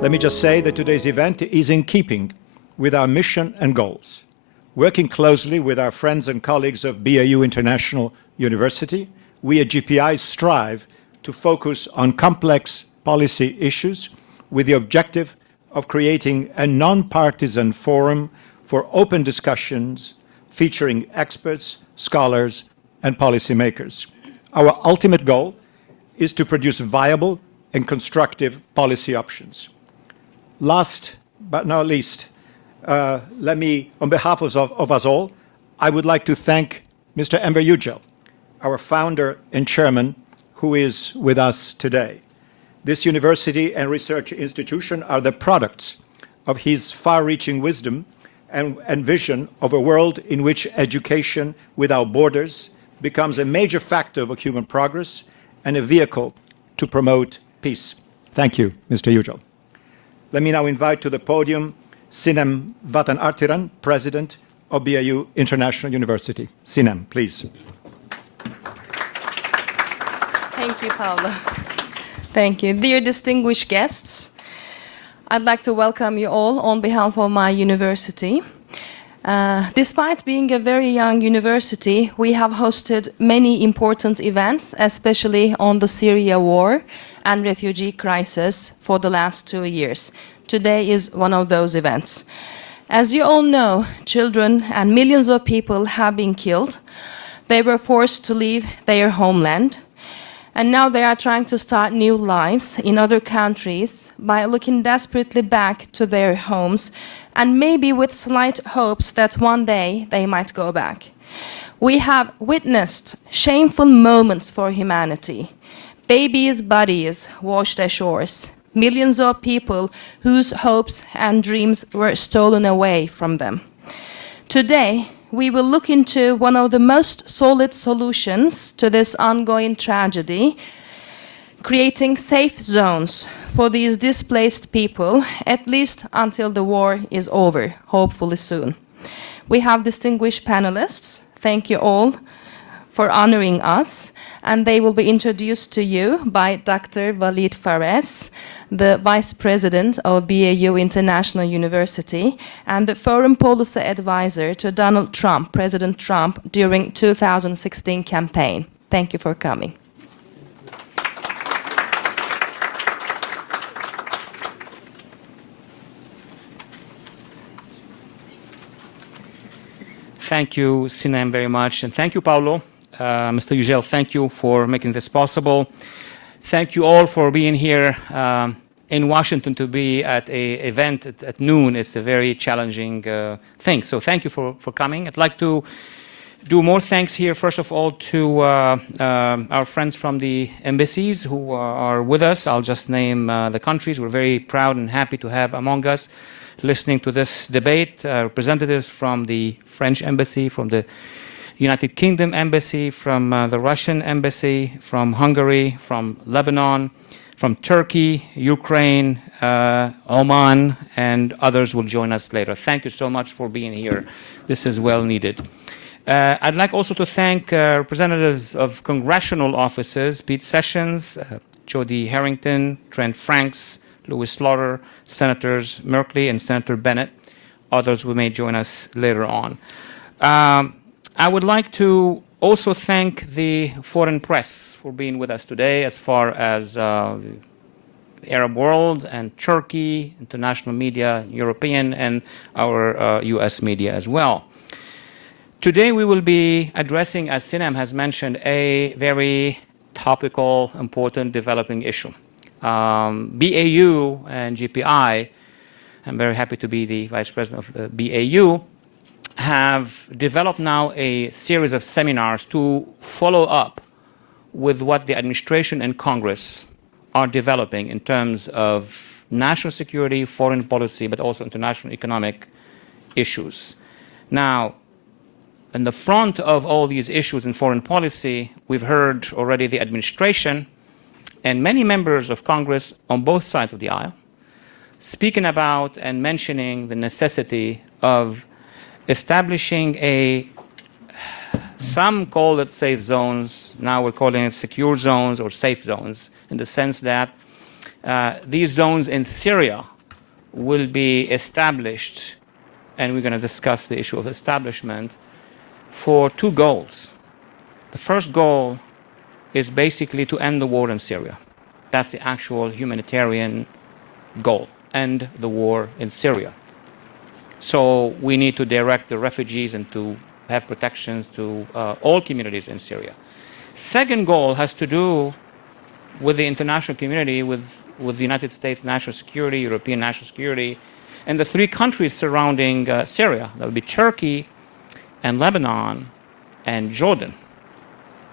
Let me just say that today's event is in keeping with our mission and goals. Working closely with our friends and colleagues of BAU International University, we at GPI strive to focus on complex policy issues with the objective of creating a non-partisan forum for open discussions featuring experts, scholars, and policymakers. Our ultimate goal is to produce viable and constructive policy options. Last but not least, let me, on behalf of us all, I would like to thank Mr. Enver Yücel, our founder and chairman, who is with us today. This university and research institution are the products of his far-reaching wisdom and vision of a world in which education without borders becomes a major factor of human progress and a vehicle to promote peace. Thank you, Mr. Yücel. Let me now invite to the podium Sinem Vatanartiran, President of BAU International University. Sinem, please. Thank you, Paolo. Thank you. Dear distinguished guests, I'd like to welcome you all on behalf of my university. Despite being a very young university, we have hosted many important events, especially on the Syria war and refugee crisis for the last 2 years. Today is one of those events. As you all know, children and millions of people have been killed. They were forced to leave their homeland. And now they are trying to start new lives in other countries by looking desperately back to their homes and maybe with slight hopes that one day they might go back. We have witnessed shameful moments for humanity. Babies' bodies washed ashores. Millions of people whose hopes and dreams were stolen away from them. Today, we will look into one of the most solid solutions to this ongoing tragedy, creating safe zones for these displaced people, at least until the war is over, hopefully soon. We have distinguished panelists. Thank you all for honoring us, and they will be introduced to you by Dr. Walid Phares, the Vice President of BAU International University and the Foreign Policy Advisor to Donald Trump, President Trump, during 2016 campaign. Thank you for coming. Thank you, Sinem, very much, and thank you, Paolo. Mr. Yücel, thank you for making this possible. Thank you all for being here in Washington to be at an event at noon. It's a very challenging thing. So thank you for coming. I'd like to do more thanks here, first of all, to our friends from the embassies who are with us. I'll just name the countries. We're very proud and happy to have among us, listening to this debate, representatives from the French embassy, from the United Kingdom Embassy, from the Russian Embassy, from Hungary, from Lebanon, from Turkey, Ukraine, Oman, and others will join us later. Thank you so much for being here. This is well needed. I'd like also to thank representatives of congressional offices, Pete Sessions, Jody Harrington, Trent Franks, Louis Slaughter, Senators Merkley and Senator Bennett. Others who may join us later on. I would like to also thank the foreign press for being with us today, as far as the Arab world and Turkey, international media, European, and our US media as well. Today we will be addressing, as Sinem has mentioned, a very topical, important, developing issue. BAU and GPI, I'm very happy to be the Vice President of BAU, have developed now a series of seminars to follow up with what the administration and Congress are developing in terms of national security, foreign policy, but also international economic issues. Now, in the front of all these issues in foreign policy, we've heard already the administration and many members of Congress on both sides of the aisle speaking about and mentioning the necessity of establishing some call it safe zones, now we're calling it secure zones or safe zones, in the sense that these zones in Syria will be established, and we're going to discuss the issue of establishment, for two goals. The first goal is basically to end the war in Syria. That's the actual humanitarian goal, end the war in Syria. So we need to direct the refugees and to have protections to all communities in Syria. Second goal has to do with the international community, with the United States national security, European national security, and the three countries surrounding Syria. That would be Turkey and Lebanon and Jordan.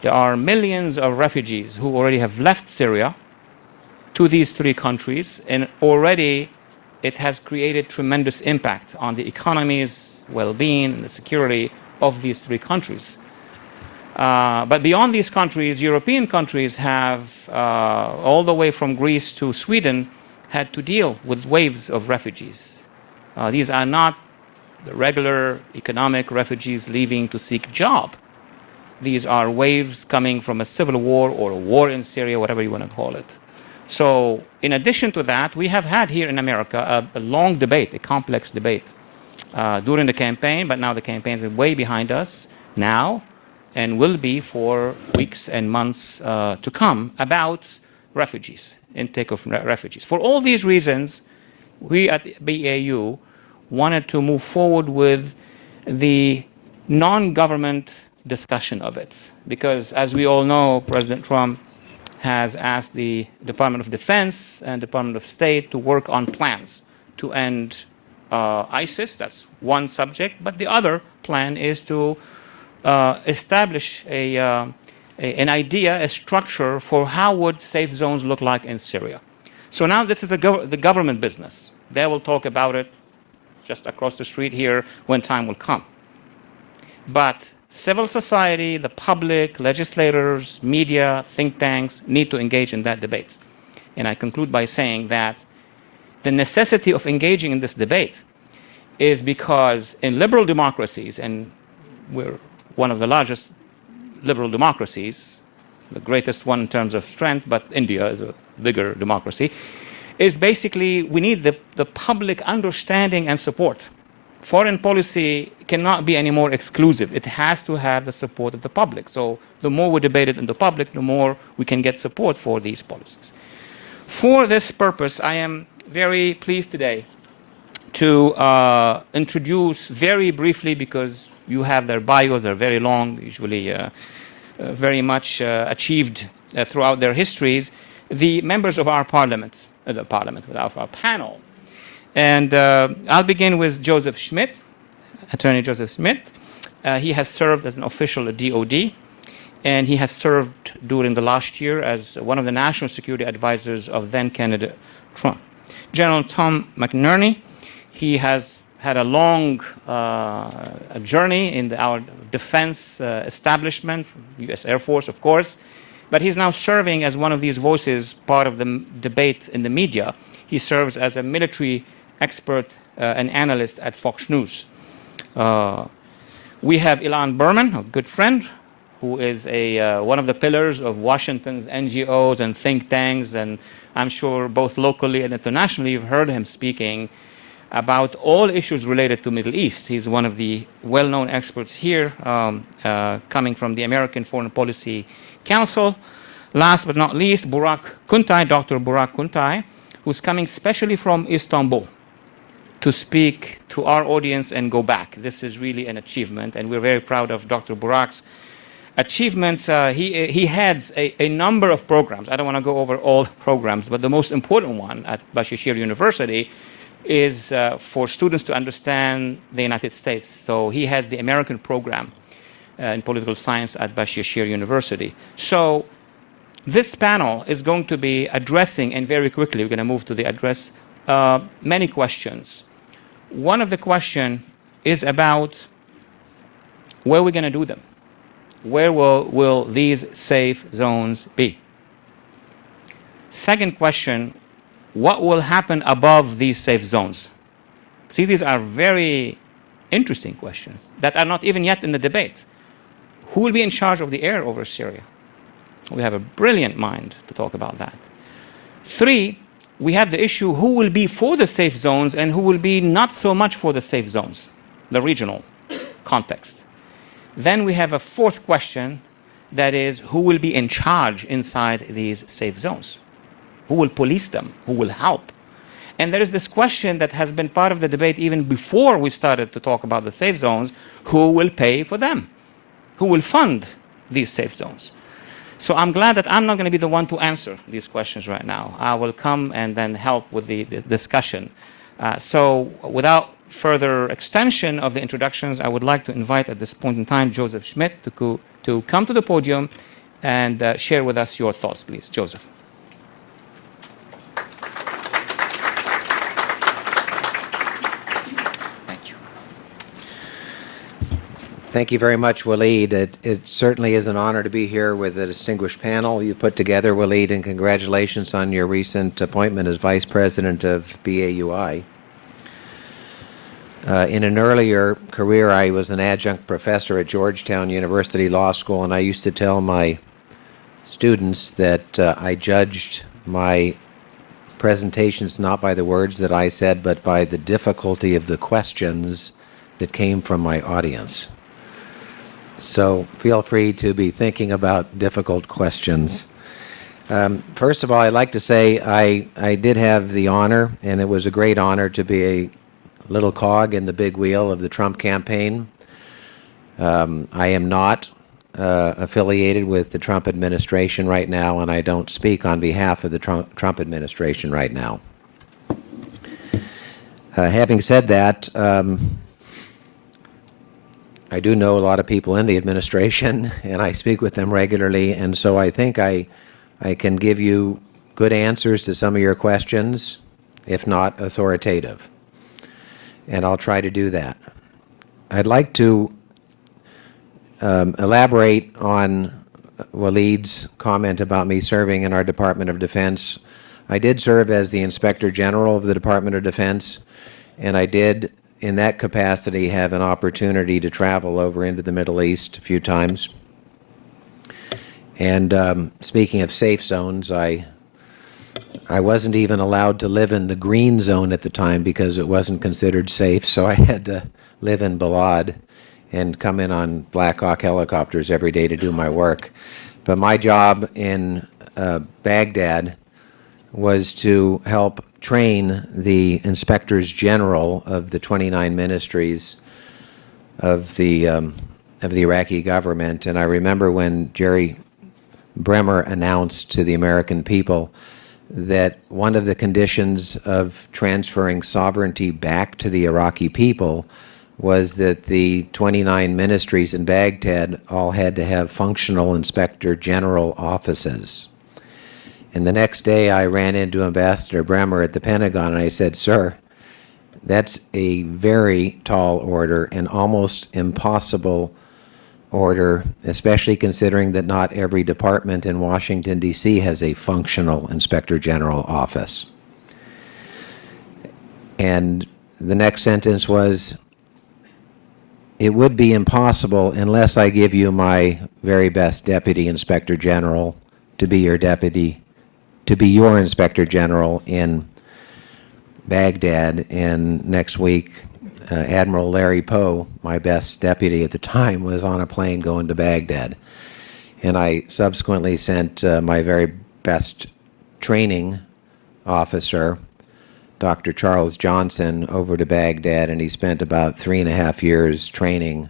There are millions of refugees who already have left Syria to these three countries, and already it has created tremendous impact on the economies, well-being, and the security of these three countries. But beyond these countries, European countries have, all the way from Greece to Sweden, had to deal with waves of refugees. These are not the regular economic refugees leaving to seek job. These are waves coming from a civil war or a war in Syria, whatever you want to call it. So in addition to that, we have had here in America a long debate, a complex debate during the campaign, but now the campaign is way behind us now and will be for weeks and months to come about refugees, intake of refugees. For all these reasons, we at BAU wanted to move forward with the non-government discussion of it, because as we all know, President Trump has asked the Department of Defense and Department of State to work on plans to end ISIS. That's one subject, but the other plan is to establish an idea, a structure for how would safe zones look like in Syria. So now this is the government business. They will talk about it just across the street here when time will come. But civil society, the public, legislators, media, think tanks need to engage in that debate. And I conclude by saying that the necessity of engaging in this debate is because in liberal democracies, and we're one of the largest liberal democracies, the greatest one in terms of strength, but India is a bigger democracy, is basically we need the public understanding and support. Foreign policy cannot be any more exclusive. It has to have the support of the public. So the more we debate it in the public, the more we can get support for these policies. For this purpose, I am very pleased today to introduce very briefly, because you have their bios, they're very long, usually very much achieved throughout their histories, the members of our parliament, of our panel. And I'll begin with Joseph Schmitz, Attorney Joseph Schmitz. He has served as an official at DOD, and he has served during the last year as one of the national security advisors of then-candidate Trump. General Tom McInerney, he has had a long journey in our defense establishment, U.S. Air Force, of course, but he's now serving as one of these voices, part of the debate in the media. He serves as a military expert and analyst at Fox News. We have Ilan Berman, a good friend, who is one of the pillars of Washington's NGOs and think tanks, and I'm sure both locally and internationally you've heard him speaking about all issues related to Middle East. He's one of the well-known experts here, coming from the American Foreign Policy Council. Last but not least, Kuntay, Dr. Burak Kuntay, who's coming specially from Istanbul to speak to our audience and go back. This is really an achievement, and we're very proud of Dr. Burak's achievements. He heads a number of programs. I don't want to go over all programs, but the most important one at Bahcesehir University is for students to understand the United States. So he heads the American program in political science at Bahcesehir University. So this panel is going to be addressing, and very quickly we're going to move to the address, many questions. One of the questions is about where we're going to do them. Where will these safe zones be? Second question, what will happen above these safe zones? See, these are very interesting questions that are not even yet in the debate. Who will be in charge of the air over Syria? We have a brilliant mind to talk about that. 3, we have the issue who will be for the safe zones and who will be not so much for the safe zones, the regional context. Then we have a fourth question, that is, who will be in charge inside these safe zones? Who will police them? Who will help? And there is this question that has been part of the debate even before we started to talk about the safe zones: who will pay for them? Who will fund these safe zones? So I'm glad that I'm not going to be the one to answer these questions right now. I will come and then help with the discussion. So without further extension of the introductions, I would like to invite at this point in time Joseph Schmitz to come to the podium and share with us your thoughts, please. Joseph. Thank you very much, Walid. It certainly is an honor to be here with a distinguished panel you put together, Walid, and congratulations on your recent appointment as Vice President of BAUI. In an earlier career, I was an adjunct professor at Georgetown University Law School, and I used to tell my students that I judged my presentations not by the words that I said, but by the difficulty of the questions that came from my audience. So feel free to be thinking about difficult questions. First of all, I'd like to say I did have the honor, and it was a great honor, to be a little cog in the big wheel of the Trump campaign. I am not affiliated with the Trump administration right now, and I don't speak on behalf of the Trump administration right now. Having said that, I do know a lot of people in the administration, and I speak with them regularly, and so I think I can give you good answers to some of your questions, if not authoritative. And I'll try to do that. I'd like to elaborate on Walid's comment about me serving in our Department of Defense. I did serve as the Inspector General of the Department of Defense, and I did, in that capacity, have an opportunity to travel over into the Middle East a few times. And speaking of safe zones, I wasn't even allowed to live in the green zone at the time because it wasn't considered safe, so I had to live in Balad and come in on Black Hawk helicopters every day to do my work. But my job in Baghdad was to help train the inspectors general of the 29 ministries of the Iraqi government. And I remember when Jerry Bremer announced to the American people that one of the conditions of transferring sovereignty back to the Iraqi people was that the 29 ministries in Baghdad all had to have functional inspector general offices. And the next day I ran into Ambassador Bremer at the Pentagon and I said, "Sir, that's a very tall order and almost impossible order, especially considering that not every department in Washington, D.C. has a functional inspector general office." And the next sentence was, "It would be impossible unless I give you my very best deputy inspector general to be your inspector general in Baghdad." And next week, Admiral Larry Poe, my best deputy at the time, was on a plane going to Baghdad. And I subsequently sent my very best training officer, Dr. Charles Johnson, over to Baghdad, and he spent about 3.5 years training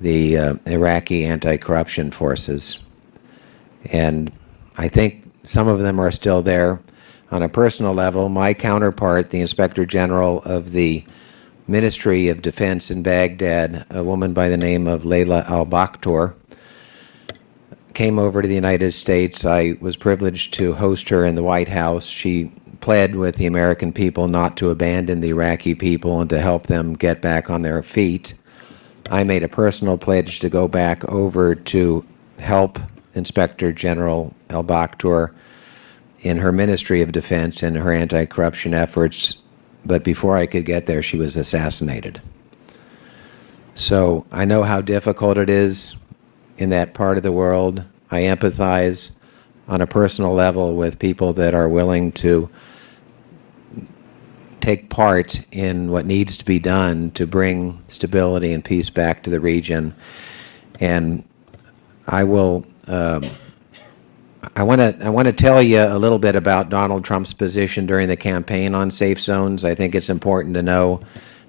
the Iraqi anti-corruption forces. And I think some of them are still there. On a personal level, my counterpart, the Inspector General of the Ministry of Defense in Baghdad, a woman by the name of Layla al-Bakhtor, came over to the United States. I was privileged to host her in the White House. She pled with the American people not to abandon the Iraqi people and to help them get back on their feet. I made a personal pledge to go back over to help Inspector General al-Bakhtor in her Ministry of Defense and her anti-corruption efforts, but before I could get there, she was assassinated. So I know how difficult it is in that part of the world. I empathize on a personal level with people that are willing to take part in what needs to be done to bring stability and peace back to the region. And I will. I want to tell you a little bit about Donald Trump's position during the campaign on safe zones. I think it's important to know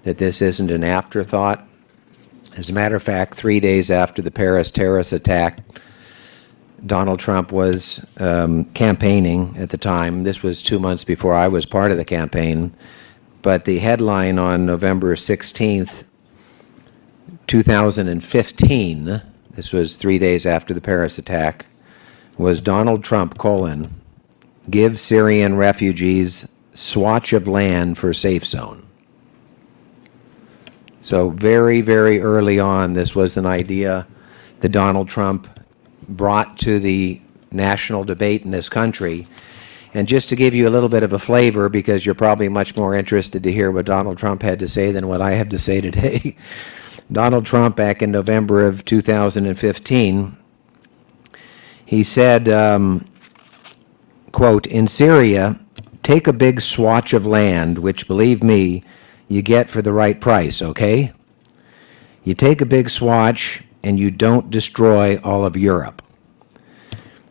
that this isn't an afterthought. As a matter of fact, 3 days after the Paris terrorist attack, Donald Trump was campaigning at the time. This was 2 months before I was part of the campaign. But the headline on November 16th, 2015, this was 3 days after the Paris attack, was Donald Trump, give Syrian refugees swatch of land for safe zone. So very, very early on, this was an idea that Donald Trump brought to the national debate in this country. And just to give you a little bit of a flavor, because you're probably much more interested to hear what Donald Trump had to say than what I have to say today. Donald Trump, back in November of 2015, he said, quote, "In Syria, take a big swatch of land, which, believe me, you get for the right price, okay? You take a big swatch and you don't destroy all of Europe."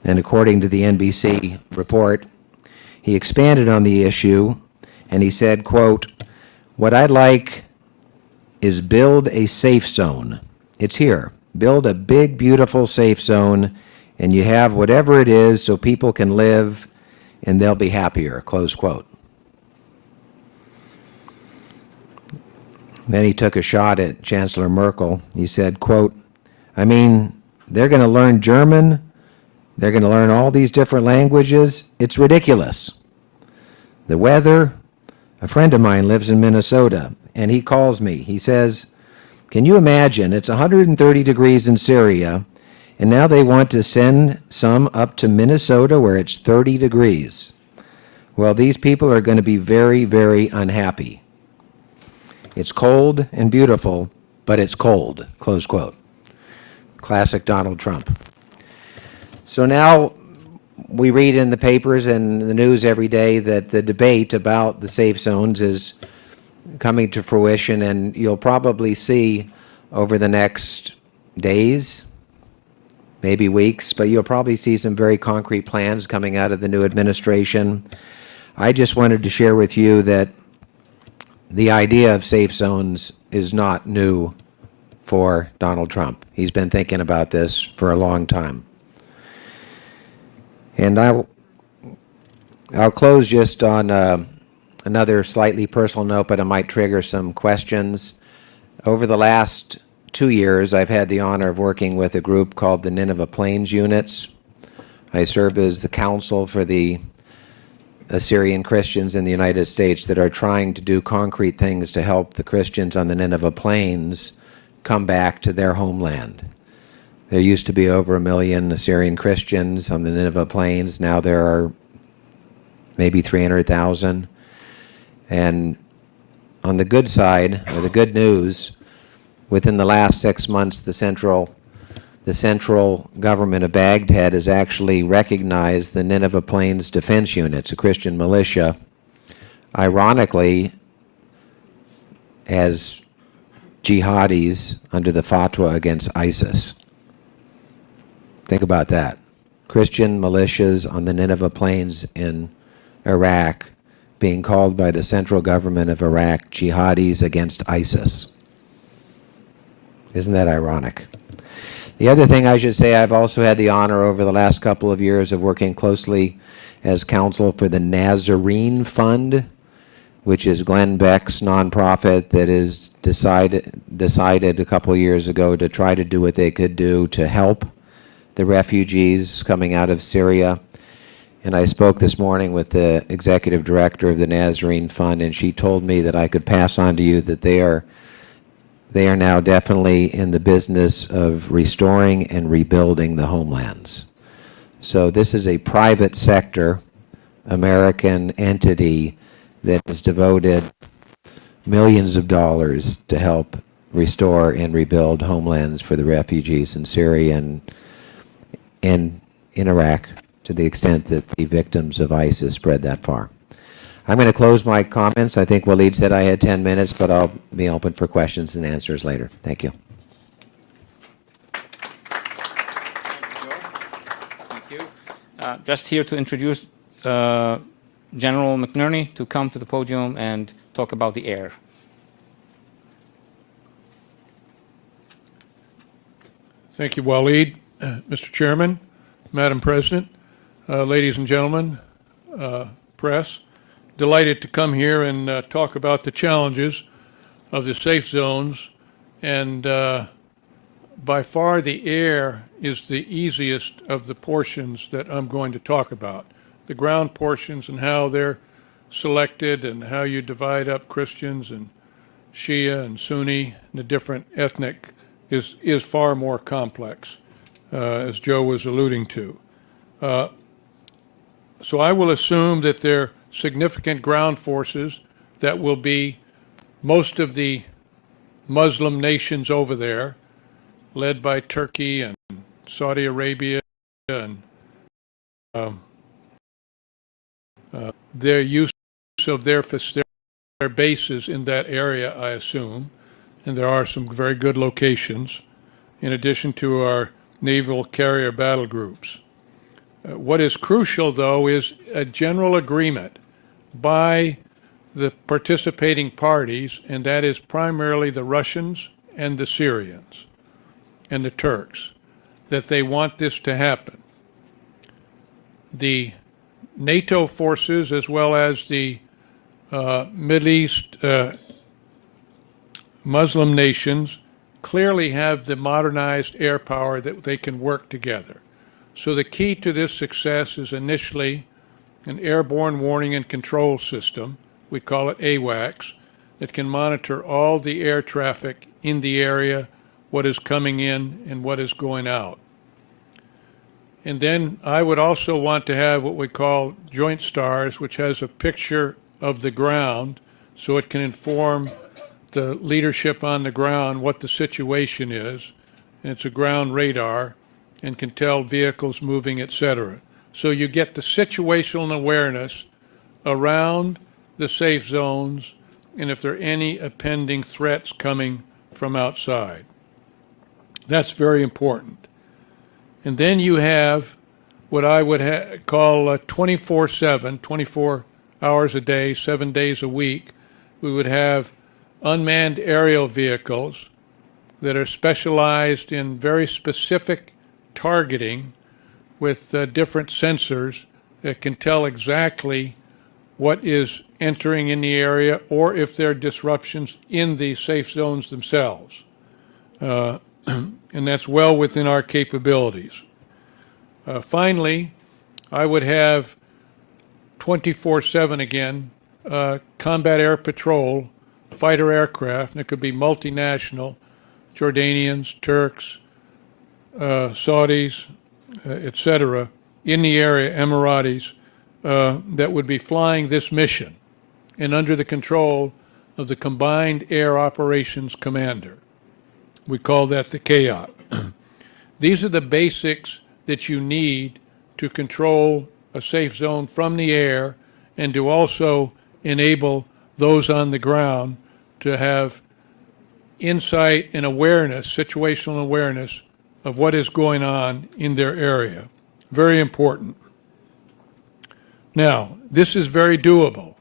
And according to the NBC report, he expanded on the issue and he said, quote, "What I'd like is build a safe zone. It's here. Build a big, beautiful safe zone, and you have whatever it is so people can live and they'll be happier," close quote. Then he took a shot at Chancellor Merkel. He said, quote, "I mean, they're going to learn German. They're going to learn all these different languages. It's ridiculous. The weather, a friend of mine lives in Minnesota, and he calls me. He says, can you imagine, it's 130 degrees in Syria, and now they want to send some up to Minnesota where it's 30 degrees. Well, these people are going to be very, very unhappy. It's cold and beautiful, but it's cold," close quote. Classic Donald Trump. So now we read in the papers and the news every day that the debate about the safe zones is coming to fruition, and you'll probably see over the next days, maybe weeks, but you'll probably see some very concrete plans coming out of the new administration. I just wanted to share with you that the idea of safe zones is not new for Donald Trump. He's been thinking about this for a long time. And I'll close just on another slightly personal note, but it might trigger some questions. Over the last 2 years, I've had the honor of working with a group called the Nineveh Plains Units. I serve as the counsel for the Assyrian Christians in the United States that are trying to do concrete things to help the Christians on the Nineveh Plains come back to their homeland. There used to be over 1 million Assyrian Christians on the Nineveh Plains. Now there are maybe 300,000. And on the good side, or the good news, within the last 6 months, the central government of Baghdad has actually recognized the Nineveh Plains Defense Units, a Christian militia, ironically, as jihadis under the fatwa against ISIS. Think about that. Christian militias on the Nineveh Plains in Iraq being called by the central government of Iraq jihadis against ISIS. Isn't that ironic? The other thing I should say, I've also had the honor over the last couple of years of working closely as counsel for the Nazarene Fund, which is Glenn Beck's nonprofit that is decided a couple of years ago to try to do what they could do to help the refugees coming out of Syria. And I spoke this morning with the executive director of the Nazarene Fund, and she told me that I could pass on to you that they are now definitely in the business of restoring and rebuilding the homelands. So this is a private sector American entity that has devoted millions of dollars to help restore and rebuild homelands for the refugees in Syria and in Iraq, to the extent that the victims of ISIS spread that far. I'm going to close my comments. I think Walid said I had 10 minutes, but I'll be open for questions and answers later. Thank you. Thank you. Just here to introduce General McInerney to come to the podium and talk about the air. Thank you, Walid. Mr. Chairman, Madam President, ladies and gentlemen, press, delighted to come here and talk about the challenges of the safe zones. And by far the air is the easiest of the portions that I'm going to talk about. The ground portions and how they're selected and how you divide up Christians and Shia and Sunni, and the different ethnic is far more complex, as Joe was alluding to. So I will assume that there are significant ground forces that will be most of the Muslim nations over there, led by Turkey and Saudi Arabia, and their use of their bases in that area, I assume, and there are some very good locations, in addition to our naval carrier battle groups. What is crucial, though, is a general agreement by the participating parties, and that is primarily the Russians and the Syrians and the Turks, that they want this to happen. The NATO forces, as well as the Middle East Muslim nations, clearly have the modernized air power that they can work together. So the key to this success is initially an airborne warning and control system, we call it AWACS, that can monitor all the air traffic in the area, what is coming in and what is going out. And then I would also want to have what we call joint stars, which has a picture of the ground so it can inform the leadership on the ground what the situation is. And it's a ground radar and can tell vehicles moving, etc. So you get the situational awareness around the safe zones and if there are any impending threats coming from outside. That's very important. And then you have what I would call 24/7, 24 hours a day, 7 days a week. We would have unmanned aerial vehicles that are specialized in very specific targeting with different sensors that can tell exactly what is entering in the area or if there are disruptions in the safe zones themselves. And that's well within our capabilities. Finally, I would have 24/7 again, combat air patrol, fighter aircraft, and it could be multinational, Jordanians, Turks, Saudis, etc., in the area, Emiratis, that would be flying this mission and under the control of the Combined Air Operations Commander. We call that the KAOP. These are the basics that you need to control a safe zone from the air and to also enable those on the ground to have insight and awareness, situational awareness of what is going on in their area. Very important. Now, this is very doable.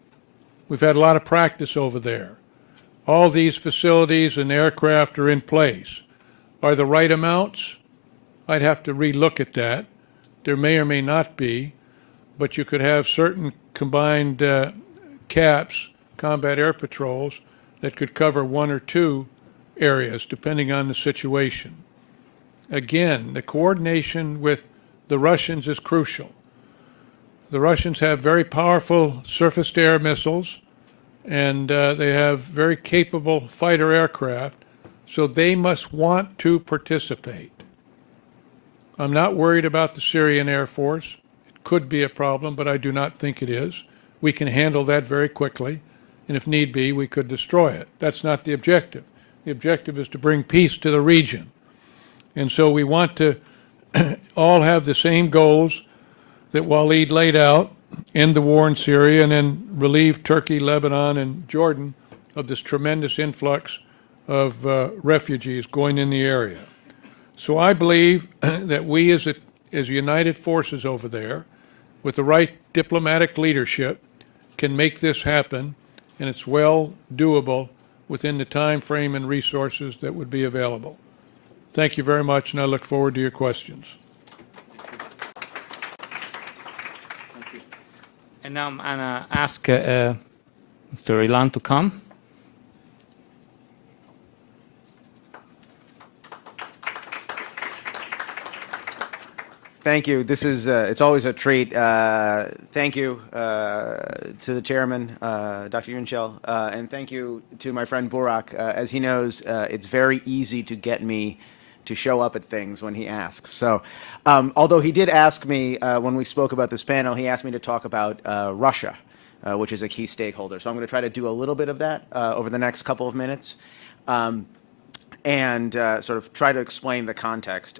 We've had a lot of practice over there. All these facilities and aircraft are in place. Are the right amounts? I'd have to relook at that. There may or may not be, but you could have certain combined CAPs, combat air patrols, that could cover one or two areas depending on the situation. Again, the coordination with the Russians is crucial. The Russians have very powerful surface-to-air missiles, and they have very capable fighter aircraft, so they must want to participate. I'm not worried about the Syrian Air Force. It could be a problem, but I do not think it is. We can handle that very quickly, and if need be, we could destroy it. That's not the objective. The objective is to bring peace to the region. And so we want to all have the same goals that Walid laid out, end the war in Syria, and then relieve Turkey, Lebanon, and Jordan of this tremendous influx of refugees going in the area. So I believe that we as united forces over there, with the right diplomatic leadership, can make this happen, and it's well doable within the time frame and resources that would be available. Thank you very much, and I look forward to your questions. And now I'm going to ask Mr. Ilan to come. Thank you. This is, it's always a treat. Thank you to the chairman, Dr. Yücel, and thank you to my friend Burak. As he knows, it's very easy to get me to show up at things when he asks. So, although he did ask me when we spoke about this panel, he asked me to talk about Russia, which is a key stakeholder. So I'm going to try to do a little bit of that over the next couple of minutes, and sort of try to explain the context.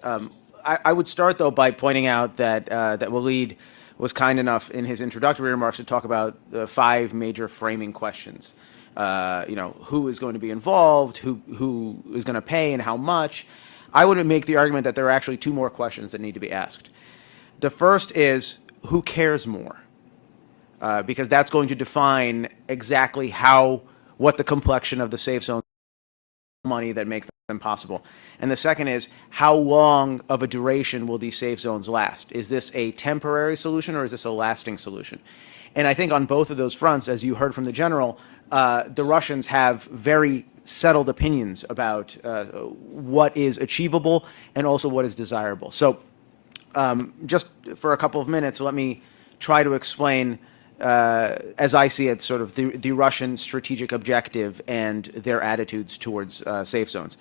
I would start, though, by pointing out that that Walid was kind enough in his introductory remarks to talk about the 5 major framing questions. You know, who is going to be involved, who is going to pay, and how much. I would make the argument that there are actually 2 more questions that need to be asked. The first is, who cares more? Because that's going to define exactly what the complexion of the safe zone money that make them possible. And the second is, how long of a duration will these safe zones last? Is this a temporary solution, or is this a lasting solution? And I think on both of those fronts, as you heard from the general, the Russians have very settled opinions about what is achievable and also what is desirable. So just for a couple of minutes, let me try to explain, as I see it, sort of the Russian strategic objective and their attitudes towards safe zones.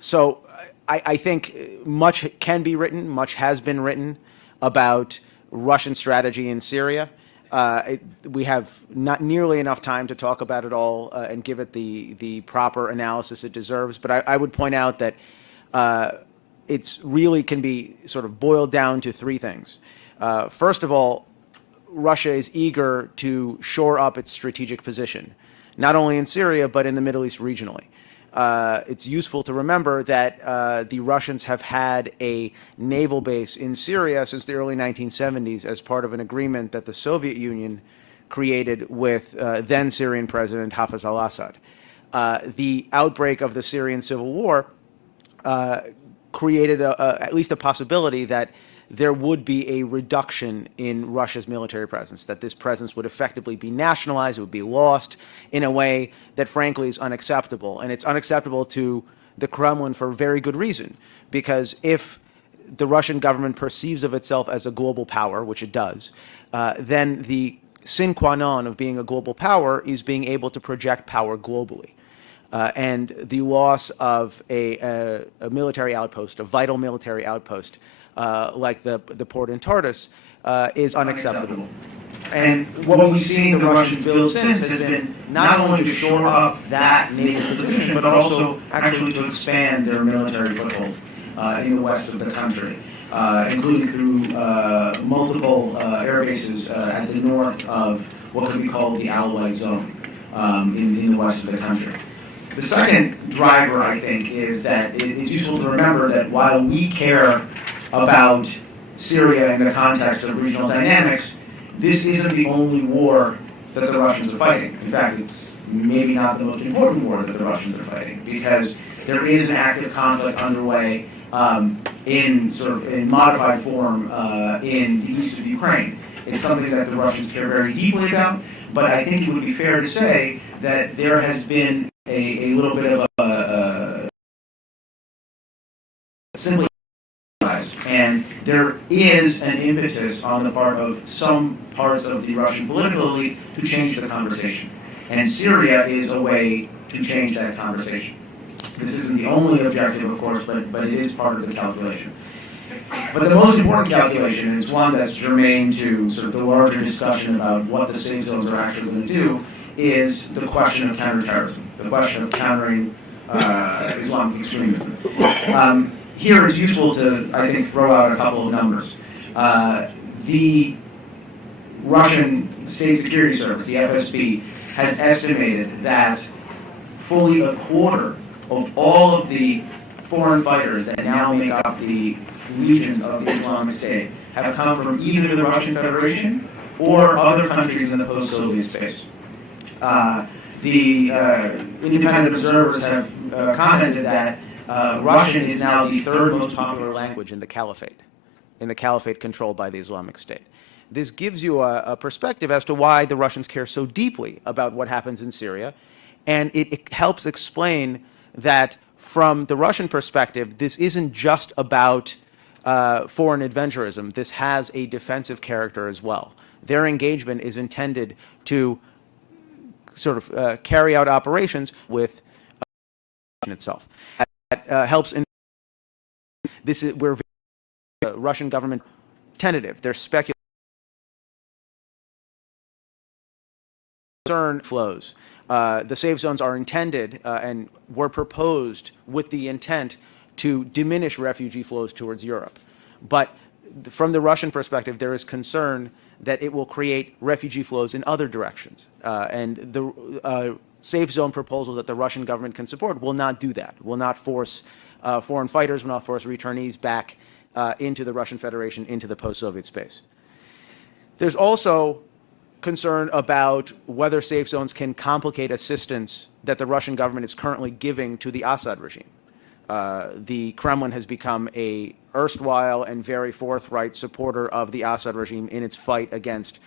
So I think much can be written, much has been written about Russian strategy in Syria. We have not nearly enough time to talk about it all and give it the proper analysis it deserves. But I would point out that it's really can be sort of boiled down to 3 things. First of all, Russia is eager to shore up its strategic position, not only in Syria, but in the Middle East regionally. It's useful to remember that the Russians have had a naval base in Syria since the early 1970s as part of an agreement that the Soviet Union created with then Syrian President Hafez al-Assad. The outbreak of the Syrian civil war created at least a possibility that there would be a reduction in Russia's military presence, that this presence would effectively be nationalized, it would be lost in a way that frankly is unacceptable. And it's unacceptable to the Kremlin for very good reason, because if the Russian government perceives of itself as a global power, which it does, then the sine qua non of being a global power is being able to project power globally. And the loss of a military outpost, a vital military outpost, like the port in Tartus, is unacceptable. And what we've seen the Russians build since has been not only to shore up that naval position, but also actually to expand their military foothold in the west of the country, including through multiple air bases at the north of what could be called the Alawite Zone in the west of the country. The second driver, I think, is that it's useful to remember that while we care about Syria in the context of regional dynamics, this isn't the only war that the Russians are fighting. In fact, it's maybe not the most important war that the Russians are fighting, because there is an active conflict underway in modified form in the east of Ukraine. It's something that the Russians care very deeply about, but I think it would be fair to say that there has been a little bit of a simply, and there is an impetus on the part of some parts of the Russian political elite to change the conversation. And Syria is a way to change that conversation. This isn't the only objective, of course, but it is part of the calculation. But the most important calculation is one that's germane to sort of the larger discussion about what the safe zones are actually going to do, is the question of counterterrorism, the question of countering Islamic extremism. Here it's useful to, I think, throw out a couple of numbers. The Russian State Security Service, the FSB, has estimated that fully a quarter of all of the foreign fighters that now make up the legions of the Islamic State have come from either the Russian Federation or other countries in the post-Soviet space. The independent observers have commented that Russian is now the third most popular language in the caliphate controlled by the Islamic State. This gives you a perspective as to why the Russians care so deeply about what happens in Syria, and it helps explain that from the Russian perspective, this isn't just about foreign adventurism. This has a defensive character as well. Their engagement is intended to sort of carry out operations with itself. That helps in this is where the Russian government tentative. They're speculating concern flows. The safe zones are intended and were proposed with the intent to diminish refugee flows towards Europe. But from the Russian perspective, there is concern that it will create refugee flows in other directions. And the safe zone proposal that the Russian government can support will not do that, will not force foreign fighters, will not force returnees back into the Russian Federation, into the post-Soviet space. There's also concern about whether safe zones can complicate assistance that the Russian government is currently giving to the Assad regime. The Kremlin has become a erstwhile and very forthright supporter of the Assad regime in its fight against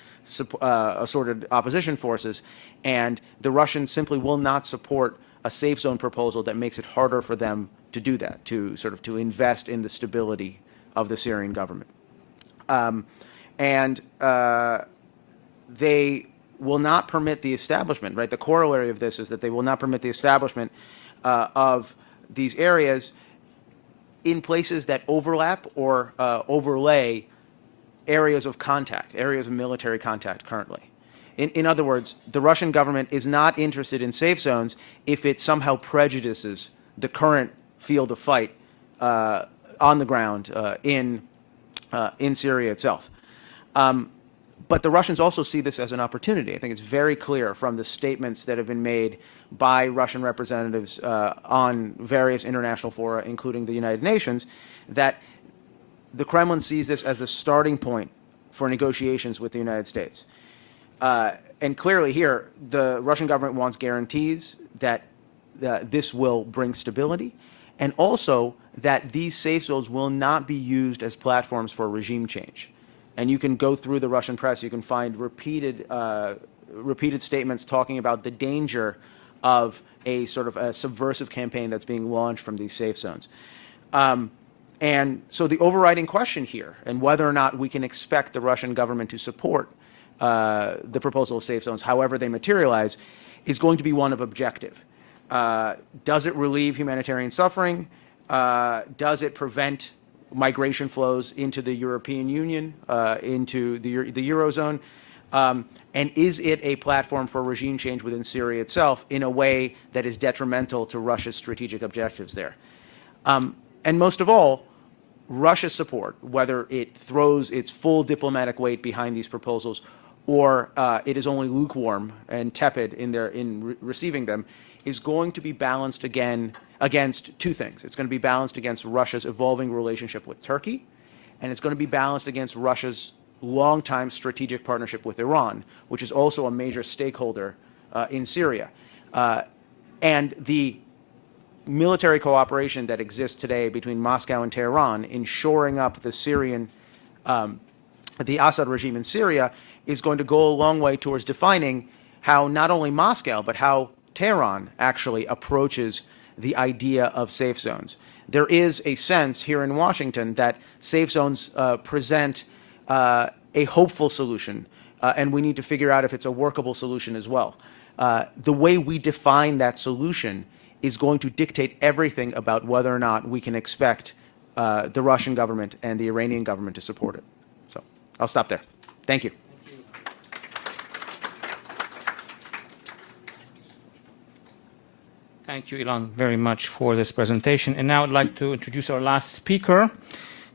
assorted opposition forces, and the Russians simply will not support a safe zone proposal that makes it harder for them to do that, to invest in the stability of the Syrian government. They will not permit the establishment, right? The corollary of this is that they will not permit the establishment of these areas in places that overlap or overlay areas of contact, areas of military contact currently. In other words, the Russian government is not interested in safe zones if it somehow prejudices the current field of fight on the ground in Syria itself. But the Russians also see this as an opportunity. I think it's very clear from the statements that have been made by Russian representatives on various international fora, including the United Nations, that the Kremlin sees this as a starting point for negotiations with the United States. And clearly here, the Russian government wants guarantees that this will bring stability, and also that these safe zones will not be used as platforms for regime change. And you can go through the Russian press, you can find repeated statements talking about the danger of a sort of a subversive campaign that's being launched from these safe zones. And so the overriding question here, and whether or not we can expect the Russian government to support the proposal of safe zones, however they materialize, is going to be one of objective. Does it relieve humanitarian suffering? Does it prevent migration flows into the European Union, into the Eurozone? And is it a platform for regime change within Syria itself in a way that is detrimental to Russia's strategic objectives there? And most of all, Russia's support, whether it throws its full diplomatic weight behind these proposals or it is only lukewarm and tepid in receiving them, is going to be balanced again against two things. It's going to be balanced against Russia's evolving relationship with Turkey, and it's going to be balanced against Russia's longtime strategic partnership with Iran, which is also a major stakeholder in Syria. And the military cooperation that exists today between Moscow and Tehran in shoring up the the Assad regime in Syria is going to go a long way towards defining how not only Moscow, but how Tehran actually approaches the idea of safe zones. There is a sense here in Washington that safe zones present a hopeful solution, and we need to figure out if it's a workable solution as well. The way we define that solution is going to dictate everything about whether or not we can expect the Russian government and the Iranian government to support it. So I'll stop there. Thank you. Thank you, Ilan, very much for this presentation. And now I'd like to introduce our last speaker,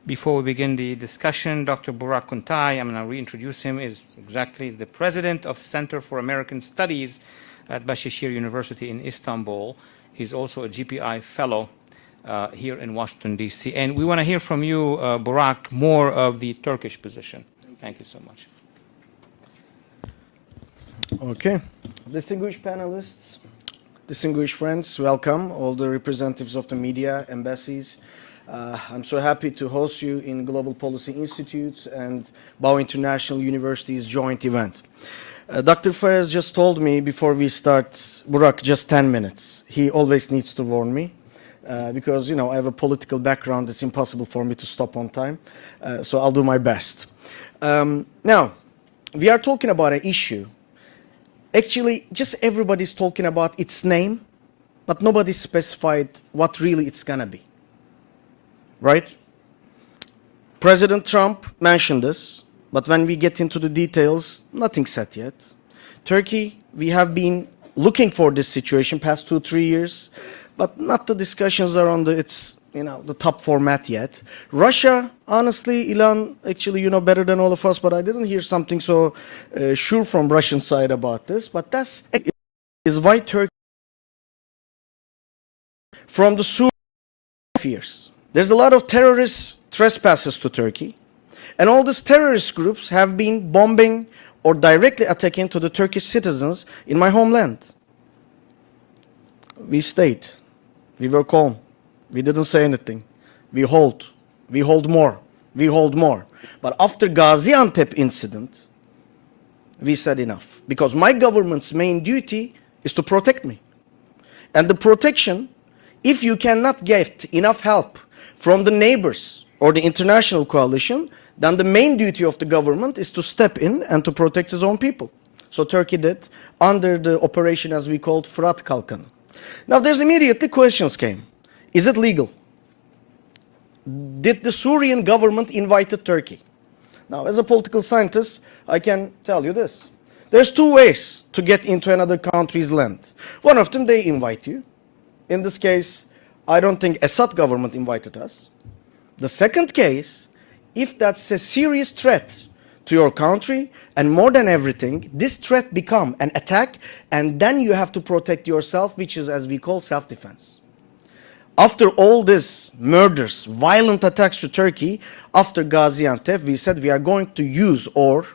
Before we begin the discussion, Dr. Burak Kuntay, I'm going to reintroduce him, is the president of Center for American Studies at Bahcesehir University in Istanbul. He's also a GPI fellow here in Washington, D.C. And we want to hear from you, Burak, more of the Turkish position. Thank you so much. Okay. Distinguished panelists, distinguished friends, welcome. All the representatives of the media, embassies. I'm so happy to host you in Global Policy Institute's and BAU International University's joint event. Dr. Phares just told me before we start, Burak, just 10 minutes. He always needs to warn me because, you know, I have a political background. It's impossible for me to stop on time. So I'll do my best. Now, we are talking about an issue. Actually, just everybody's talking about its name, but nobody specified what really it's gonna be. Right? President Trump mentioned this, but when we get into the details, nothing's set yet. Turkey, we have been looking for this situation past 2-3 years, but not the discussions are on the top format yet. Russia, honestly, Ilan, actually you know better than all of us, but I didn't hear something so sure from Russian side about this, but that's is why Turkey from the Syria fears. There's a lot of terrorist trespasses to Turkey, and all these terrorist groups have been bombing or directly attacking to the Turkish citizens in my homeland. We stayed. We were calm. We didn't say anything. We hold more. We hold more. But after Gaziantep incident, we said enough. Because my government's main duty is to protect me. And the protection, if you cannot get enough help from the neighbors or the international coalition, then the main duty of the government is to step in and to protect his own people. So Turkey did under the operation as we called Fırat Kalkanı. Now there's immediately questions came. Is it legal? Did the Syrian government invite Turkey? Now as a political scientist, I can tell you this. There's two ways to get into another country's land. One of them, they invite you. In this case, I don't think Assad government invited us. The second case, if that's a serious threat to your country, and more than everything, this threat become an attack, and then you have to protect yourself, which is as we call self-defense. After all these murders, violent attacks to Turkey, after Gaziantep, we said we are going to use our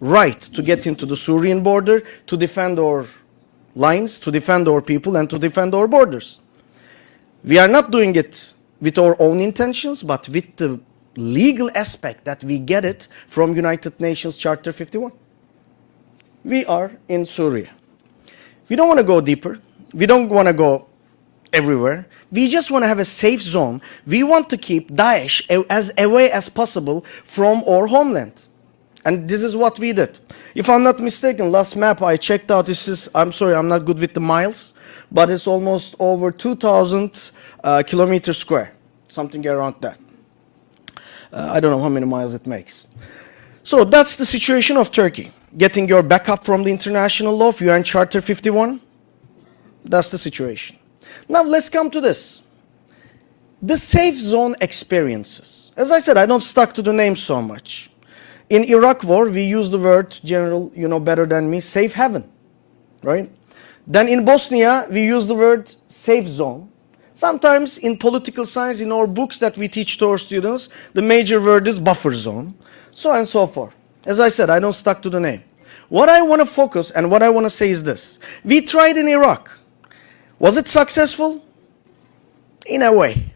right to get into the Syrian border, to defend our lines, to defend our people, and to defend our borders. We are not doing it with our own intentions, but with the legal aspect that we get it from United Nations Charter 51. We are in Syria. We don't want to go deeper. We don't want to go everywhere. We just want to have a safe zone. We want to keep Daesh as away as possible from our homeland. And this is what we did. If I'm not mistaken, last map I checked out, I'm sorry, I'm not good with the miles, but it's almost over 2,000 kilometers square, something around that. I don't know how many miles it makes. So that's the situation of Turkey. Getting your backup from the international law, UN Charter 51, that's the situation. Now let's come to this. The safe zone experiences. As I said, I don't stuck to the name so much. In Iraq war, we use the word, General, you know better than me, safe haven, right? Then in Bosnia, we use the word safe zone. Sometimes in political science, in our books that we teach to our students, the major word is buffer zone, so on and so forth. As I said, I don't stuck to the name. What I want to focus and what I want to say is this. We tried in Iraq. Was it successful? In a way.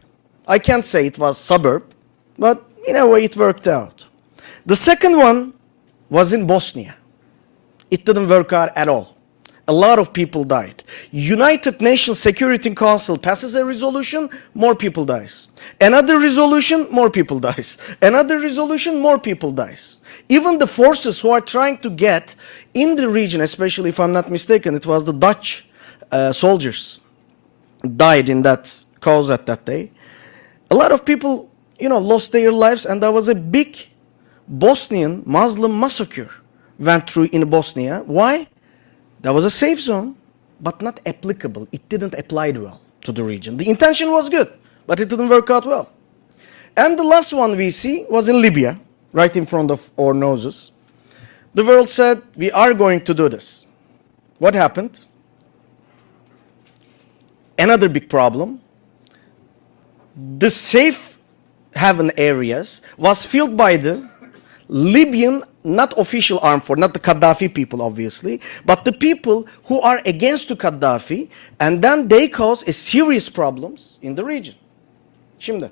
I can't say it was suburb, but in a way it worked out. The second one was in Bosnia. It didn't work out at all. A lot of people died. United Nations Security Council passes a resolution, more people dies. Another resolution, more people dies. Another resolution, more people dies. Even the forces who are trying to get in the region, especially if I'm not mistaken, it was the Dutch soldiers died in that cause at that day. A lot of people, lost their lives, and there was a big Bosnian Muslim massacre went through in Bosnia. Why? There was a safe zone, but not applicable. It didn't apply well to the region. The intention was good, but it didn't work out well. And the last one we see was in Libya, right in front of our noses. The world said, we are going to do this. What happened? Another big problem. The safe haven areas was filled by the Libyan, not official armed force, not the Gaddafi people obviously, but the people who are against the Gaddafi, and then they cause a serious problems in the region. Şimdi,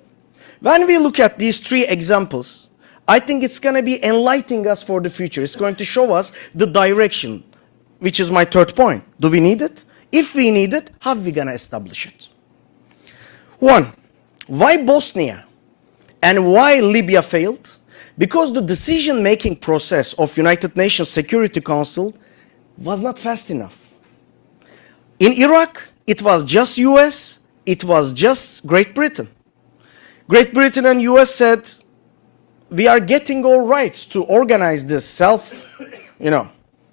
when we look at these three examples, I think it's going to be enlightening us for the future. It's going to show us the direction, which is my third point. Do we need it? If we need it, how are we going to establish it? One, why Bosnia and why Libya failed? Because the decision-making process of United Nations Security Council was not fast enough. In Iraq, it was just US, it was just Great Britain. Great Britain and US said, we are getting our rights to organize this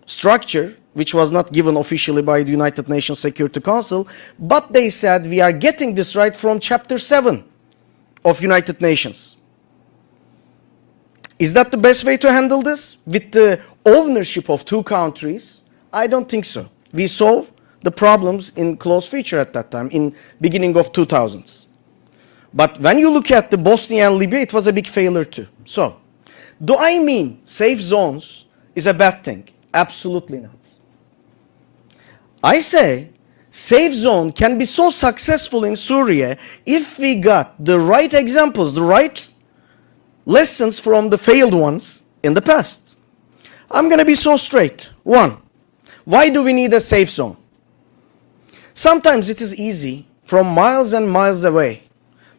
structure, which was not given officially by the United Nations Security Council, but they said we are getting this right from Chapter 7 of United Nations. Is that the best way to handle this? With the ownership of two countries? I don't think so. We saw the problems in close feature at that time, in beginning of 2000s. But when you look at the Bosnia and Libya, it was a big failure too. So, do I mean safe zones is a bad thing? Absolutely not. I say safe zone can be so successful in Syria if we got the right examples, the right lessons from the failed ones in the past. I'm going to be so straight. One, why do we need a safe zone? Sometimes it is easy from miles and miles away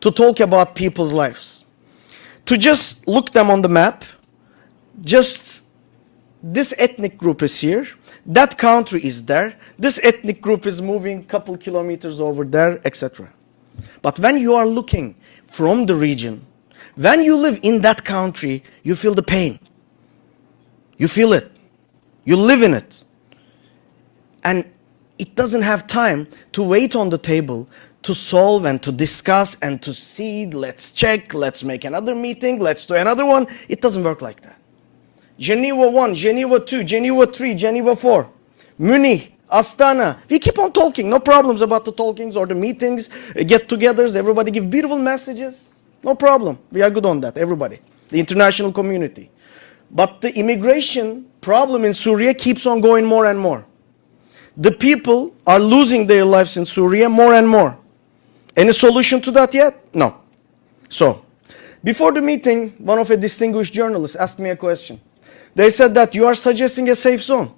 to talk about people's lives. To just look them on the map, just this ethnic group is here, that country is there, this ethnic group is moving a couple kilometers over there, etc. But when you are looking from the region, when you live in that country, you feel the pain. You feel it. You live in it. And it doesn't have time to wait on the table to solve and to discuss and to see, let's check, let's make another meeting, let's do another one. It doesn't work like that. Geneva 1, Geneva 2, Geneva 3, Geneva 4, Munich, Astana. We keep on talking. No problems about the talkings or the meetings, get-togethers. Everybody give beautiful messages. No problem. We are good on that, everybody. The international community. But the immigration problem in Syria keeps on going more and more. The people are losing their lives in Syria more and more. Any solution to that yet? No. So, before the meeting, one of a distinguished journalists asked me a question. They said that you are suggesting a safe zone.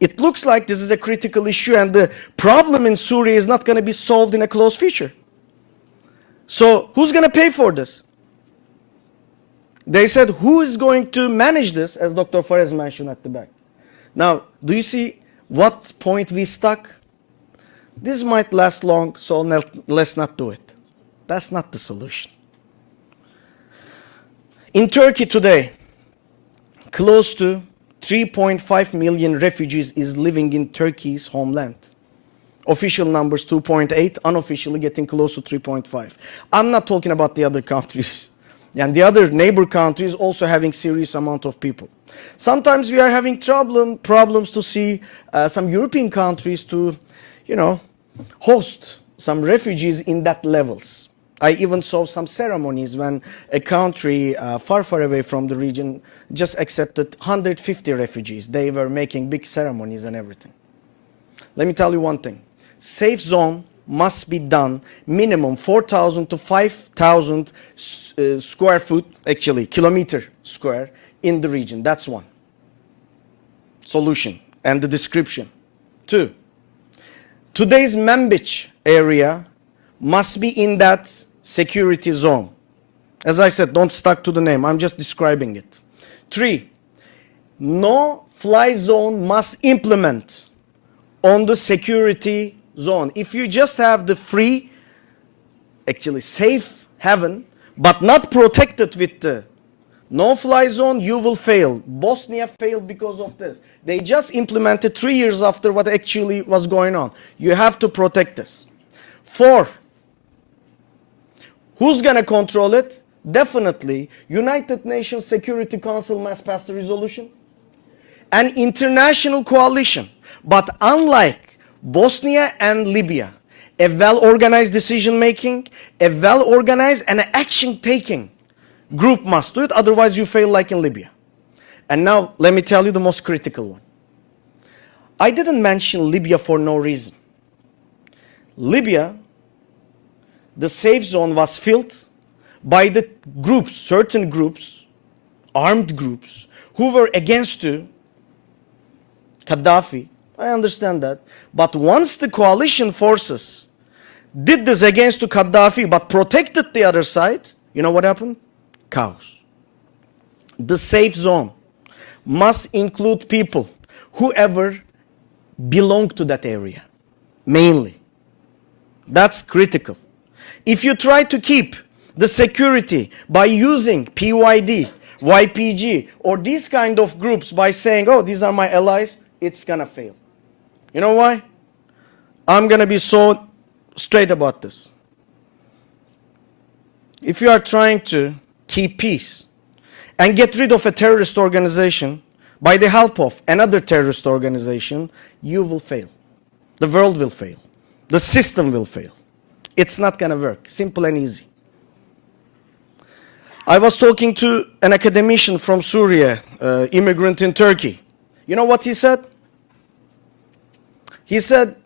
It looks like this is a critical issue and the problem in Syria is not going to be solved in a close feature. So, who's going to pay for this? They said, who is going to manage this, as Dr. Phares mentioned at the back. Now, do you see what point we stuck? This might last long, so let's not do it. That's not the solution. In Turkey today, close to 3.5 million refugees is living in Turkey's homeland. Official numbers 2.8, unofficially getting close to 3.5. I'm not talking about the other countries. And the other neighbor countries also having serious amount of people. Sometimes we are having problems to see some European countries to, host some refugees in that levels. I even saw some ceremonies when a country far away from the region just accepted 150 refugees. They were making big ceremonies and everything. Let me tell you one thing. Safe zone must be done minimum 4,000 to 5,000 square foot, actually kilometer square in the region. That's one solution and the description. Two, today's Manbij area must be in that security zone. As I said, don't stuck to the name. I'm just describing it. Three, no-fly zone must implement on the security zone. If you just have the free, actually safe haven, but not protected with the no-fly zone, you will fail. Bosnia failed because of this. They just implemented 3 years after what actually was going on. You have to protect this. Four, who's going to control it? definitely United Nations Security Council must pass the resolution. An international coalition, but unlike Bosnia and Libya, a well-organized decision-making, a well-organized and action-taking group must do it, otherwise you fail like in Libya. And now let me tell you the most critical one. I didn't mention Libya for no reason. Libya, the safe zone was filled by the groups, certain groups, armed groups, who were against Gaddafi. I understand that. But once the coalition forces did this against Gaddafi but protected the other side, you know what happened? Chaos. The safe zone must include people whoever belong to that area, mainly. That's critical. If you try to keep the security by using PYD, YPG, or these kind of groups by saying, oh, these are my allies, it's gonna fail. You know why? I'm gonna be so straight about this. If you are trying to keep peace and get rid of a terrorist organization by the help of another terrorist organization, you will fail. The world will fail. The system will fail. It's not gonna work. Simple and easy. I was talking to an academician from Syria, immigrant in Turkey. You know what he said? He said,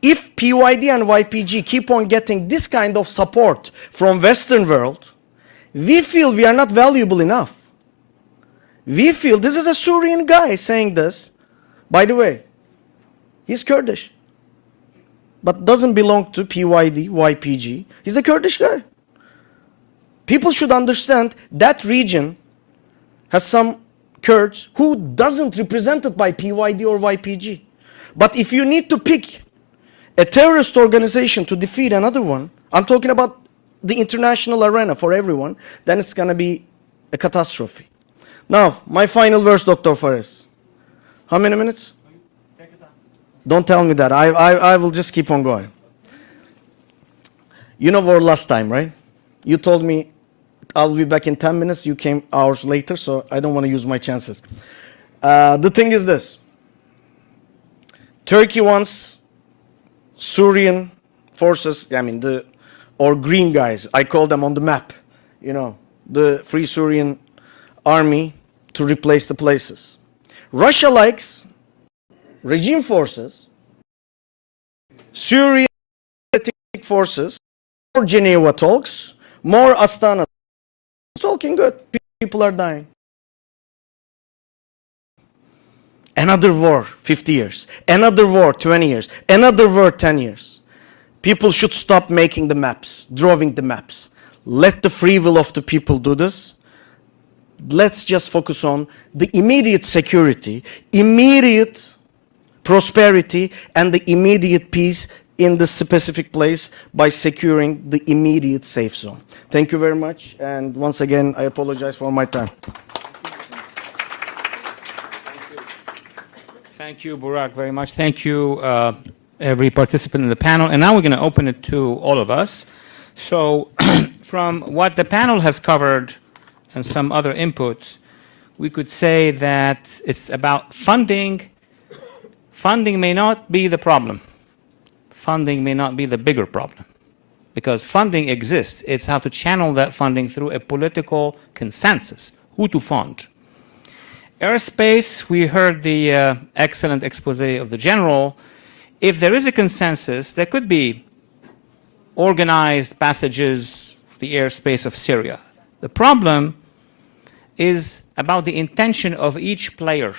if PYD and YPG keep on getting this kind of support from Western world, we feel we are not valuable enough. We feel, this is a Syrian guy saying this. By the way, he's Kurdish, but doesn't belong to PYD, YPG. He's a Kurdish guy. People should understand that region has some Kurds who doesn't represented by PYD or YPG. But if you need to pick a terrorist organization to defeat another one, I'm talking about the international arena for everyone, then it's going to be a catastrophe. Now, my final verse, Dr. Phares. How many minutes? Don't tell me that. I will just keep on going. You know our last time, right? You told me I'll be back in 10 minutes. You came hours later, so I don't want to use my chances. The thing is this. Turkey wants Syrian forces, or green guys, I call them on the map, you know, the Free Syrian Army to replace the places. Russia likes regime forces, Syrian forces, more Geneva talks, more Astana. Talking good. People are dying. Another war, 50 years. Another war, 20 years. Another war, 10 years. People should stop making the maps, drawing the maps. Let the free will of the people do this. Let's just focus on the immediate security, immediate prosperity, and the immediate peace in the specific place by securing the immediate safe zone. Thank you very much. And once again, I apologize for my time. Thank you, Burak, very much. Thank you, every participant in the panel. And now we're going to open it to all of us. So from what the panel has covered and some other input, we could say that it's about funding. Funding may not be the problem. Funding may not be the bigger problem, because funding exists. It's how to channel that funding through a political consensus, who to fund. Airspace, we heard the excellent expose of the general. If there is a consensus, there could be organized passages of the airspace of Syria. The problem is about the intention of each player,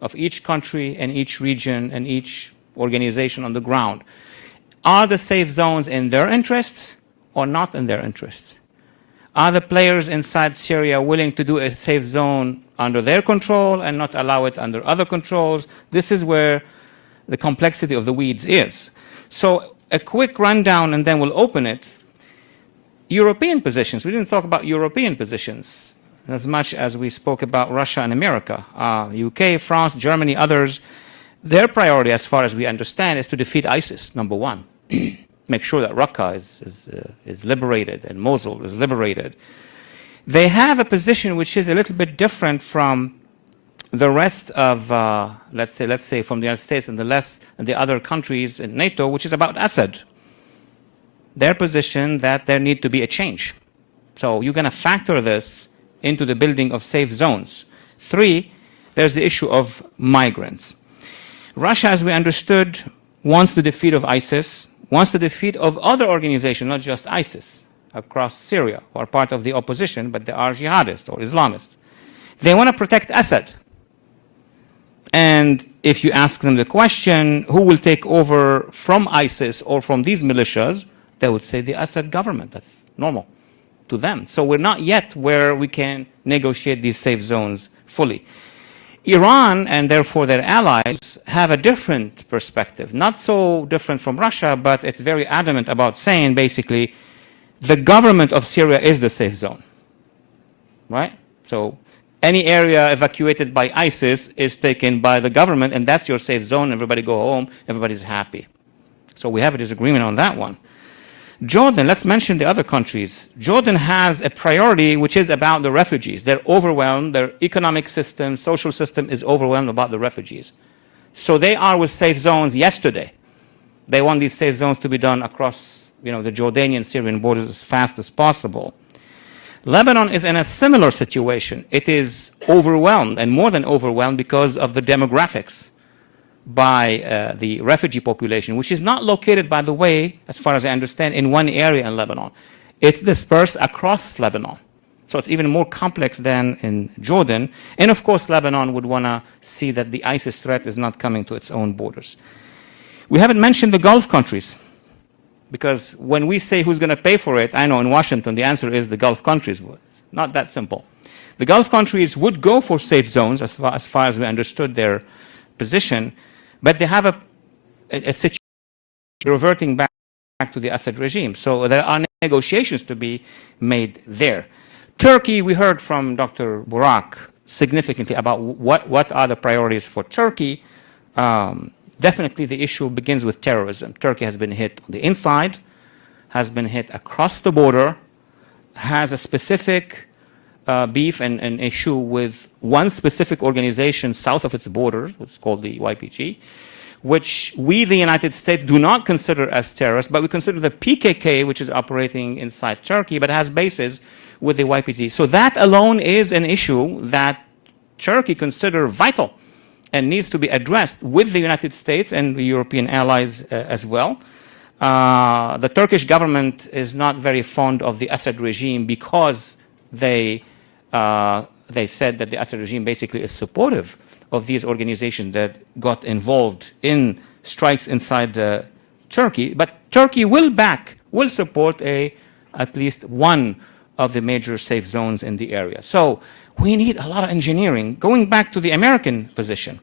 of each country and each region and each organization on the ground. Are the safe zones in their interests or not in their interests? Are the players inside Syria willing to do a safe zone under their control and not allow it under other controls? This is where the complexity of the weeds is. So a quick rundown and then we'll open it. European positions. We didn't talk about European positions as much as we spoke about Russia and America. UK, France, Germany, others. Their priority, as far as we understand, is to defeat ISIS, number one. Make sure that Raqqa is liberated and Mosul is liberated. They have a position which is a little bit different from the rest of, let's say, from the United States and the other countries in NATO, which is about Assad. Their position that there need to be a change. So you're going to factor this into the building of safe zones. 3, there's the issue of migrants. Russia, as we understood, wants the defeat of ISIS, wants the defeat of other organizations, not just ISIS, across Syria, who are part of the opposition, but they are jihadists or Islamists. They want to protect Assad. And if you ask them the question, who will take over from ISIS or from these militias, they would say the Assad government. That's normal to them. So we're not yet where we can negotiate these safe zones fully. Iran, and therefore their allies, have a different perspective. Not so different from Russia, but it's very adamant about saying, basically, the government of Syria is the safe zone. Right? So any area evacuated by ISIS is taken by the government, and that's your safe zone. Everybody go home. Everybody's happy. So we have a disagreement on that one. Jordan, let's mention the other countries. Jordan has a priority which is about the refugees. They're overwhelmed. Their economic system, social system is overwhelmed about the refugees. So they are with safe zones yesterday. They want these safe zones to be done across, the Jordanian-Syrian borders as fast as possible. Lebanon is in a similar situation. It is overwhelmed, and more than overwhelmed, because of the demographics by the refugee population, which is not located, by the way, as far as I understand, in one area in Lebanon. It's dispersed across Lebanon. So it's even more complex than in Jordan. And of course, Lebanon would want to see that the ISIS threat is not coming to its own borders. We haven't mentioned the Gulf countries, because when we say who's going to pay for it, I know in Washington the answer is the Gulf countries. It's not that simple. The Gulf countries would go for safe zones as far as we understood their position, but they have a situation reverting back to the Assad regime. So there are negotiations to be made there. Turkey, we heard from Dr. Burak significantly about what are the priorities for Turkey. Definitely the issue begins with terrorism. Turkey has been hit on the inside, has been hit across the border, has a specific beef and issue with one specific organization south of its borders, it's called the YPG, which we, the United States, do not consider as terrorists, but we consider the PKK, which is operating inside Turkey, but has bases with the YPG. So that alone is an issue that Turkey considers vital and needs to be addressed with the United States and the European allies as well. The Turkish government is not very fond of the Assad regime because they said that the Assad regime basically is supportive of these organizations that got involved in strikes inside Turkey. But Turkey will support at least one of the major safe zones in the area. So we need a lot of engineering. Going back to the American position,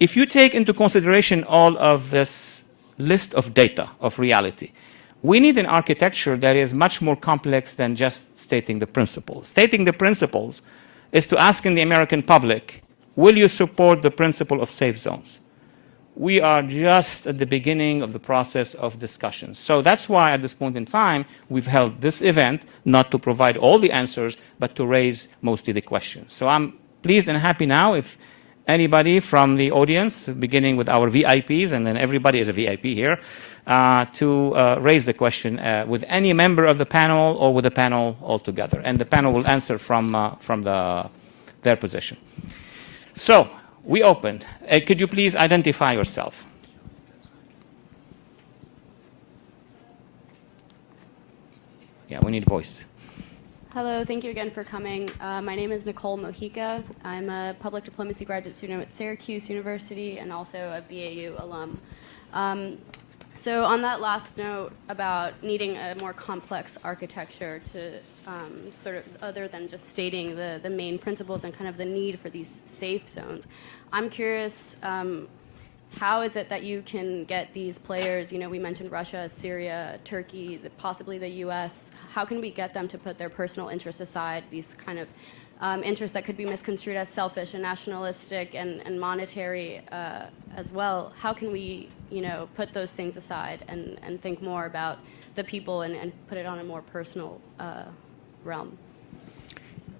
if you take into consideration all of this list of data, of reality, we need an architecture that is much more complex than just stating the principles. Stating the principles is to ask in the American public, will you support the principle of safe zones? We are just at the beginning of the process of discussions. So that's why at this point in time, we've held this event, not to provide all the answers, but to raise mostly the questions. So I'm pleased and happy now if anybody from the audience, beginning with our VIPs, and then everybody is a VIP here, to raise the question with any member of the panel or with the panel altogether. And the panel will answer from their position. So we opened. Could you please identify yourself? Yeah, we need voice. Hello, thank you again for coming. My name is Nicole Mojica. I'm a public diplomacy graduate student at Syracuse University and also a BAU alum. So on that last note about needing a more complex architecture to sort of, other than just stating the main principles and kind of the need for these safe zones, I'm curious, how is it that you can get these players, we mentioned Russia, Syria, Turkey, possibly the US, how can we get them to put their personal interests aside, these kind of interests that could be misconstrued as selfish and nationalistic and monetary as well? How can we, put those things aside and think more about the people and put it on a more personal realm?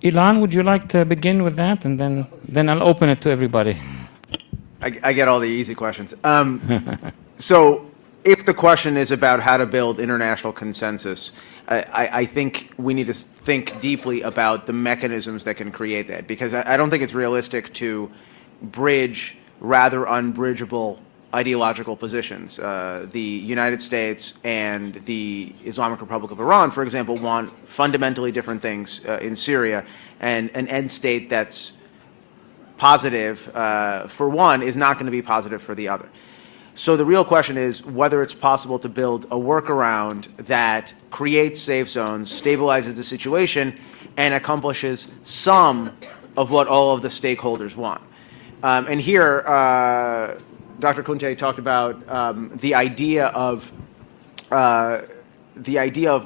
Ilan, would you like to begin with that, and then I'll open it to everybody. I get all the easy questions. So if the question is about how to build international consensus, I think we need to think deeply about the mechanisms that can create that, because I don't think it's realistic to bridge rather unbridgeable ideological positions. The United States and the Islamic Republic of Iran, for example, want fundamentally different things in Syria, and an end state that's positive for one is not going to be positive for the other. So the real question is whether it's possible to build a workaround that creates safe zones, stabilizes the situation, and accomplishes some of what all of the stakeholders want. And here, Dr. Kuntay talked about the idea of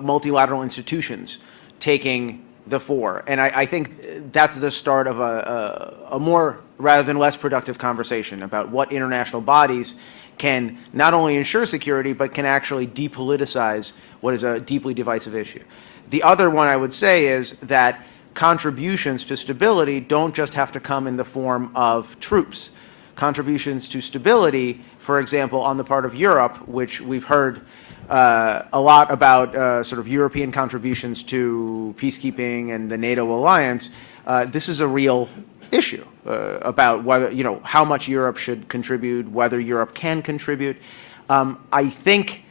multilateral institutions taking the fore, and I think that's the start of a more rather than less productive conversation about what international bodies can not only ensure security, but can actually depoliticize what is a deeply divisive issue. The other one I would say is that contributions to stability don't just have to come in the form of troops. Contributions to stability, for example, on the part of Europe, which we've heard a lot about sort of European contributions to peacekeeping and the NATO alliance, this is a real issue about whether, how much Europe should contribute, whether Europe can contribute. I think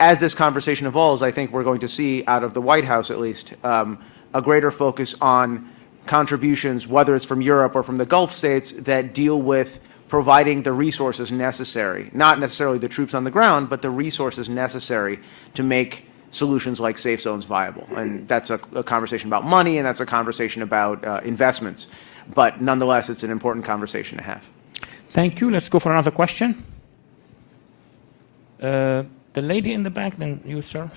as this conversation evolves, I think we're going to see out of the White House at least a greater focus on contributions, whether it's from Europe or from the Gulf states, that deal with providing the resources necessary, not necessarily the troops on the ground, but the resources necessary to make solutions like safe zones viable. And that's a conversation about money, and that's a conversation about investments. But nonetheless, it's an important conversation to have. Thank you. Let's go for another question. The lady in the back, then you, sir.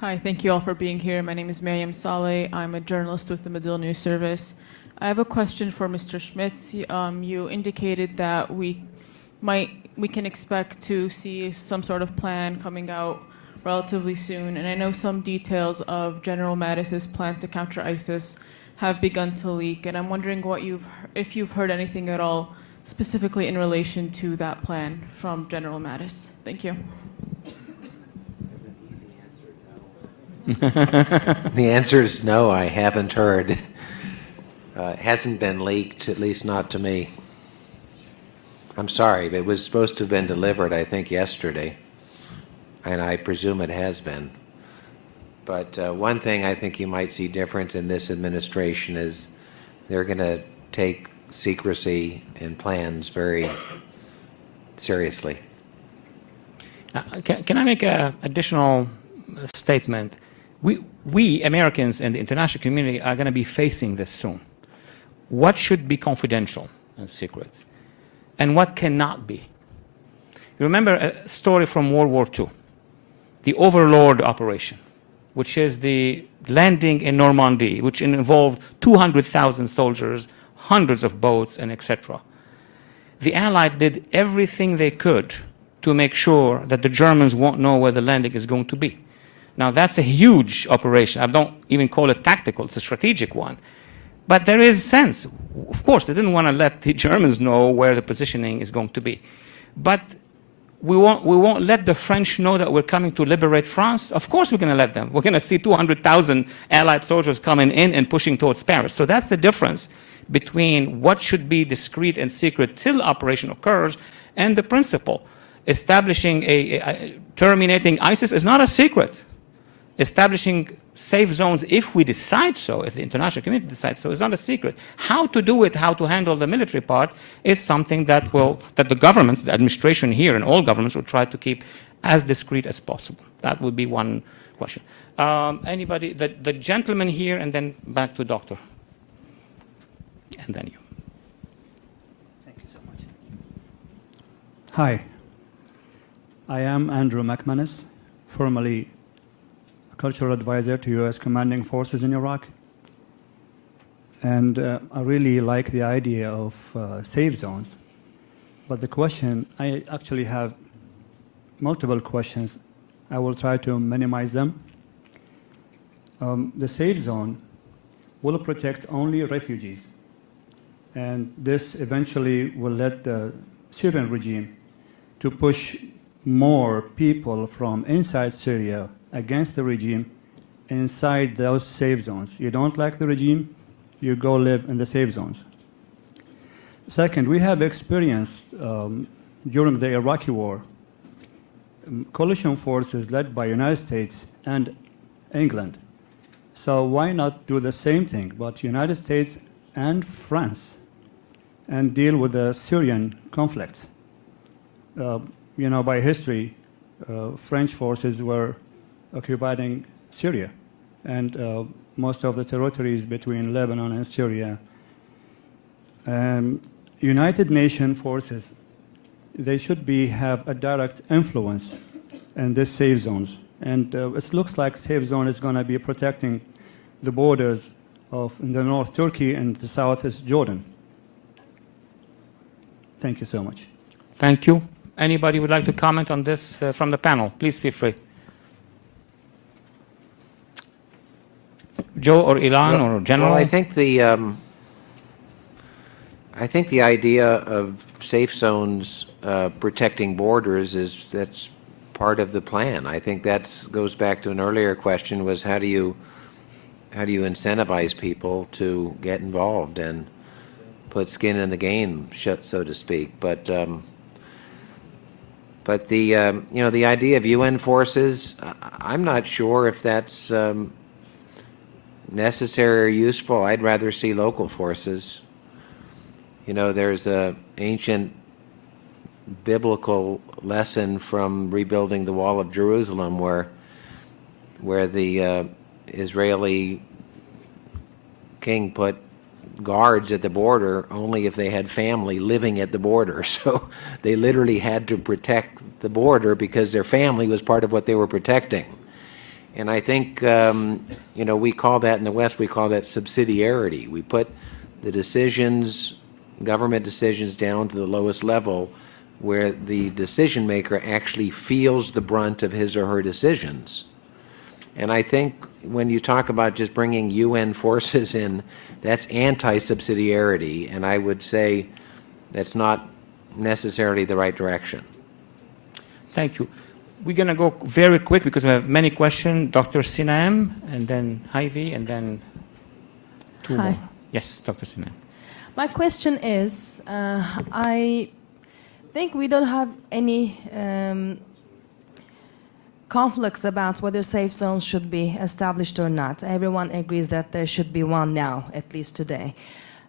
Hi, thank you all for being here. My name is Mariam Saleh. I'm a journalist with the Medill News Service. I have a question for Mr. Schmitz. You indicated that we can expect to see some sort of plan coming out relatively soon, and I know some details of General Mattis's plan to counter ISIS have begun to leak, and I'm wondering if you've heard anything at all specifically in relation to that plan from General Mattis. Thank you. The answer is no, I haven't heard. It hasn't been leaked, at least not to me. I'm sorry, but it was supposed to have been delivered, I think, yesterday, and I presume it has been. But one thing I think you might see different in this administration is they're going to take secrecy and plans very seriously. Can I make an additional statement? We Americans and the international community are going to be facing this soon. What should be confidential and secret, and what cannot be? You remember a story from World War II, the Overlord operation, which is the landing in Normandy, which involved 200,000 soldiers, hundreds of boats, and etc. The Allies did everything they could to make sure that the Germans won't know where the landing is going to be. Now, that's a huge operation. I don't even call it tactical. It's a strategic one. But there is sense. Of course, they didn't want to let the Germans know where the positioning is going to be. But we won't let the French know that we're coming to liberate France. Of course we're going to let them. We're going to see 200,000 Allied soldiers coming in and pushing towards Paris. So that's the difference between what should be discreet and secret till operation occurs and the principle. Establishing terminating ISIS is not a secret. Establishing safe zones, if we decide so, if the international community decides so, is not a secret. How to do it, how to handle the military part, is something that the governments, the administration here, and all governments will try to keep as discreet as possible. That would be one question. Anybody, the gentleman here, and then back to doctor, and then you. Thank you so much. Hi, I am Andrew McManus, formerly cultural advisor to U.S. commanding forces in Iraq. And I really like the idea of safe zones. But the question, I actually have multiple questions. I will try to minimize them. The safe zone will protect only refugees. And this eventually will let the Syrian regime to push more people from inside Syria against the regime inside those safe zones. You don't like the regime, you go live in the safe zones. Second, we have experienced during the Iraqi war, coalition forces led by United States and England. So why not do the same thing, but United States and France, and deal with the Syrian conflict? You know, by history, French forces were occupying Syria, and most of the territories between Lebanon and Syria. United Nations forces, they should have a direct influence in these safe zones. And it looks like safe zone is going to be protecting the borders of in the north Turkey and the south is Jordan. Thank you so much. Thank you. Anybody would like to comment on this from the panel? Please feel free. Joe or Ilan or General? Well, I think the idea of safe zones protecting borders that's part of the plan. I think that goes back to an earlier question: was how do you incentivize people to get involved and put skin in the game, so to speak? But the the idea of UN forces, I'm not sure if that's necessary or useful. I'd rather see local forces. You know, there's an ancient biblical lesson from rebuilding the Wall of Jerusalem where the Israeli king put guards at the border only if they had family living at the border. So they literally had to protect the border because their family was part of what they were protecting. And I think, we call that in the West, we call that subsidiarity. We put the decisions, government decisions, down to the lowest level where the decision maker actually feels the brunt of his or her decisions. And I think when you talk about just bringing UN forces in, that's anti-subsidiarity, and I would say that's not necessarily the right direction. Thank you. We're going to go very quick because we have many questions. Dr. Sinem, and then Ivy, and then two more. Yes, Dr. Sinem. My question is, I think we don't have any conflicts about whether safe zones should be established or not. Everyone agrees that there should be one now, at least today.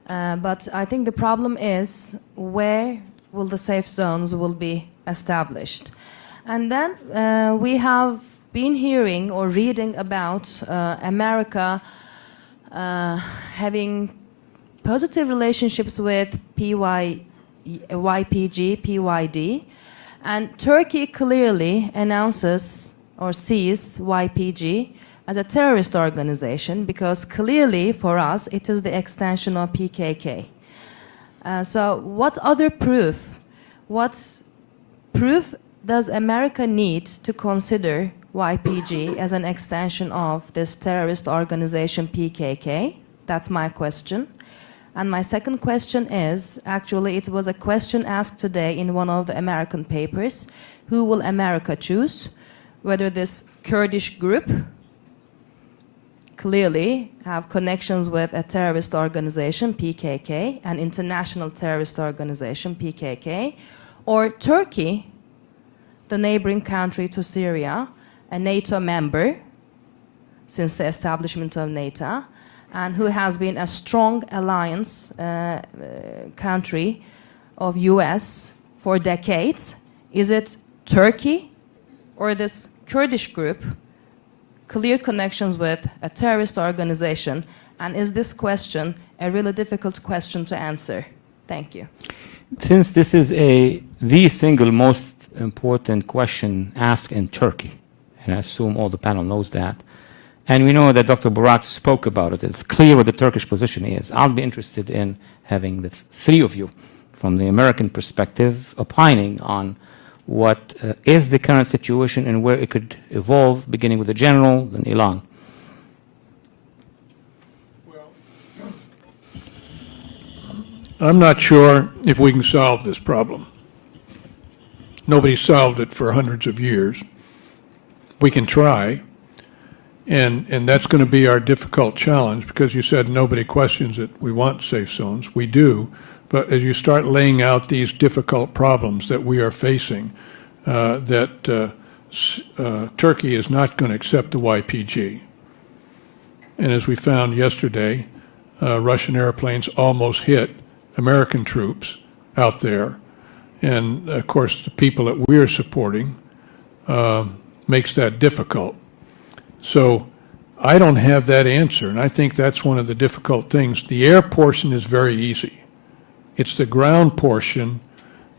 But I think the problem is where will the safe zones will be established? And then we have been hearing or reading about America having positive relationships with YPG, PYD, and Turkey clearly announces or sees YPG as a terrorist organization because clearly for us it is the extension of PKK. So what other proof, does America need to consider YPG as an extension of this terrorist organization PKK? That's my question. And my second question is, actually it was a question asked today in one of the American papers, who will America choose? Whether this Kurdish group clearly have connections with a terrorist organization, PKK, an international terrorist organization, PKK, or Turkey, the neighboring country to Syria, a NATO member since the establishment of NATO, and who has been a strong alliance country of US for decades. Is it Turkey or this Kurdish group, clear connections with a terrorist organization? And is this question a really difficult question to answer? Thank you. Since this is the single most important question asked in Turkey, and I assume all the panel knows that, and we know that Dr. Burak spoke about it, it's clear what the Turkish position is. I'll be interested in having the three of you from the American perspective opining on what is the current situation and where it could evolve, beginning with the General, then Ilan. Well, I'm not sure if we can solve this problem. Nobody's solved it for hundreds of years. We can try, and that's going to be our difficult challenge, because you said nobody questions it. We want safe zones. We do. But as you start laying out these difficult problems that we are facing, Turkey is not going to accept the YPG. And as we found yesterday, Russian airplanes almost hit American troops out there. And of course, the people that we're supporting makes that difficult. So I don't have that answer, and I think that's one of the difficult things. The air portion is very easy. It's the ground portion,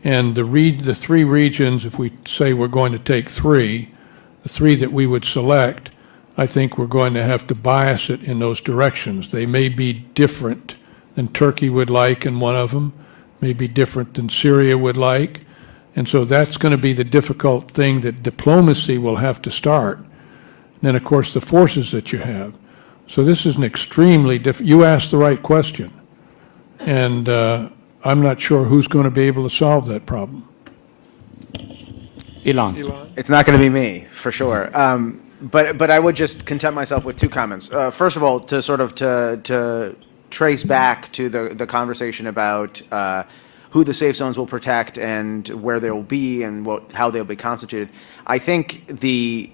and the three regions, if we say we're going to take three, the three that we would select, I think we're going to have to bias it in those directions. They may be different than Turkey would like in one of them, may be different than Syria would like, and so that's going to be the difficult thing that diplomacy will have to start. And then, of course, the forces that you have. So this is an extremely difficult. You asked the right question, and I'm not sure who's going to be able to solve that problem. Ilan. It's not going to be me, for sure. But I would just content myself with two comments. First of all, to sort of to trace back to the conversation about who the safe zones will protect and where they will be and how they'll be constituted. I think the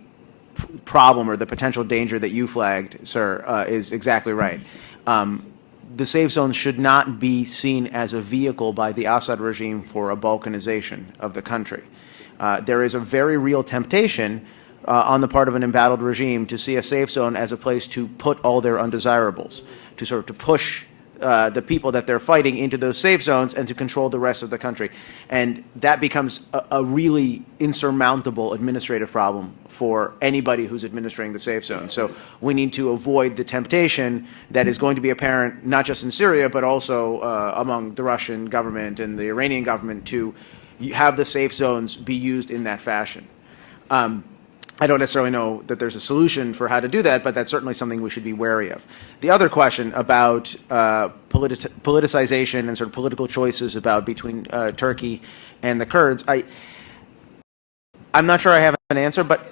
problem or the potential danger that you flagged, sir, is exactly right. The safe zones should not be seen as a vehicle by the Assad regime for a balkanization of the country. There is a very real temptation on the part of an embattled regime to see a safe zone as a place to put all their undesirables, to sort of to push the people that they're fighting into those safe zones and to control the rest of the country. And that becomes a really insurmountable administrative problem for anybody who's administering the safe zone. So we need to avoid the temptation that is going to be apparent not just in Syria, but also among the Russian government and the Iranian government to have the safe zones be used in that fashion. I don't necessarily know that there's a solution for how to do that, but that's certainly something we should be wary of. The other question about politicization and sort of political choices between Turkey and the Kurds, I'm not sure I have an answer, but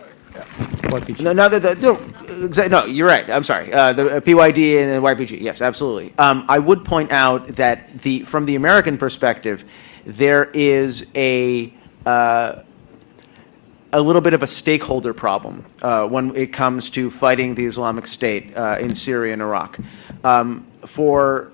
no, you're right. I'm sorry. The PYD and the YPG, yes, absolutely. I would point out that from the American perspective, there is a little bit of a stakeholder problem when it comes to fighting the Islamic State in Syria and Iraq. For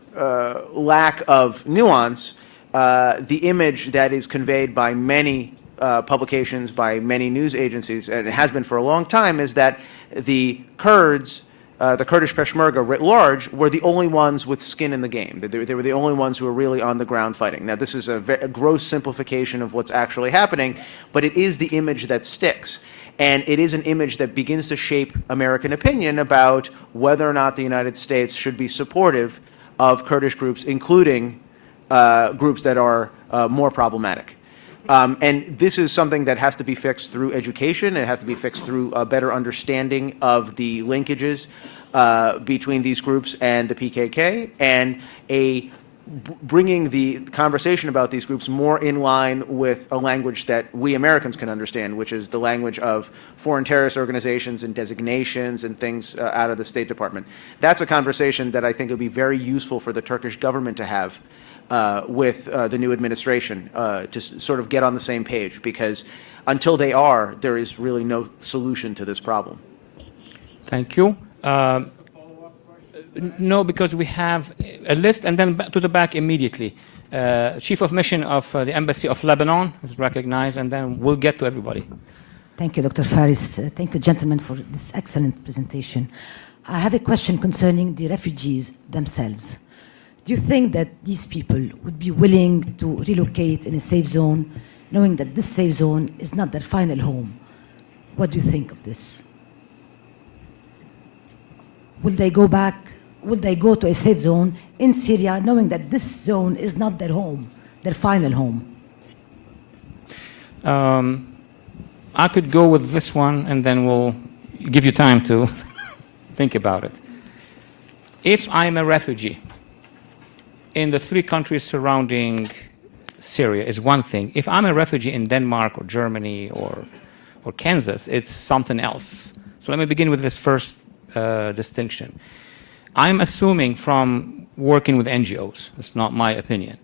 lack of nuance, the image that is conveyed by many publications, by many news agencies, and it has been for a long time, is that the Kurds, the Kurdish Peshmerga writ large, were the only ones with skin in the game. They were the only ones who were really on the ground fighting. Now, this is a gross simplification of what's actually happening, but it is the image that sticks. And it is an image that begins to shape American opinion about whether or not the United States should be supportive of Kurdish groups, including groups that are more problematic. And this is something that has to be fixed through education. It has to be fixed through a better understanding of the linkages between these groups and the PKK, and bringing the conversation about these groups more in line with a language that we Americans can understand, which is the language of foreign terrorist organizations and designations and things out of the State Department. That's a conversation that I think would be very useful for the Turkish government to have with the new administration to sort of get on the same page, because until they are, there is really no solution to this problem. Thank you. No, because we have a list, and then to the back immediately. Chief of Mission of the Embassy of Lebanon is recognized, and then we'll get to everybody. Thank you, Dr. Phares. Thank you, gentlemen, for this excellent presentation. I have a question concerning the refugees themselves. Do you think that these people would be willing to relocate in a safe zone, knowing that this safe zone is not their final home? What do you think of this? Will they go back? Will they go to a safe zone in Syria, knowing that this zone is not their home, their final home? I could go with this one, and then we'll give you time to think about it. If I'm a refugee in the 3 countries surrounding Syria is one thing. If I'm a refugee in Denmark or Germany or Kansas, it's something else. So let me begin with this first distinction. I'm assuming from working with NGOs, it's not my opinion,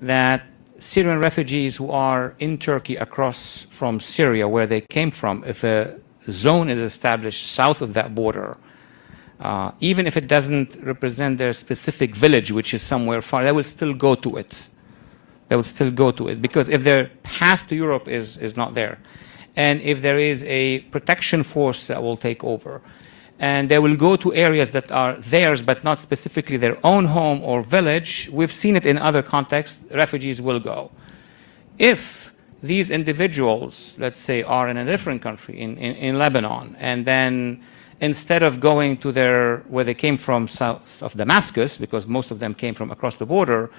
that Syrian refugees who are in Turkey across from Syria, where they came from, if a zone is established south of that border, even if it doesn't represent their specific village, which is somewhere far, they will still go to it. They will still go to it, because if their path to Europe is not there, and if there is a protection force that will take over, and they will go to areas that are theirs but not specifically their own home or village, we've seen it in other contexts, refugees will go. If these individuals, let's say, are in a different country, in Lebanon, and then instead of going to where they came from south of Damascus, because most of them came from across the border,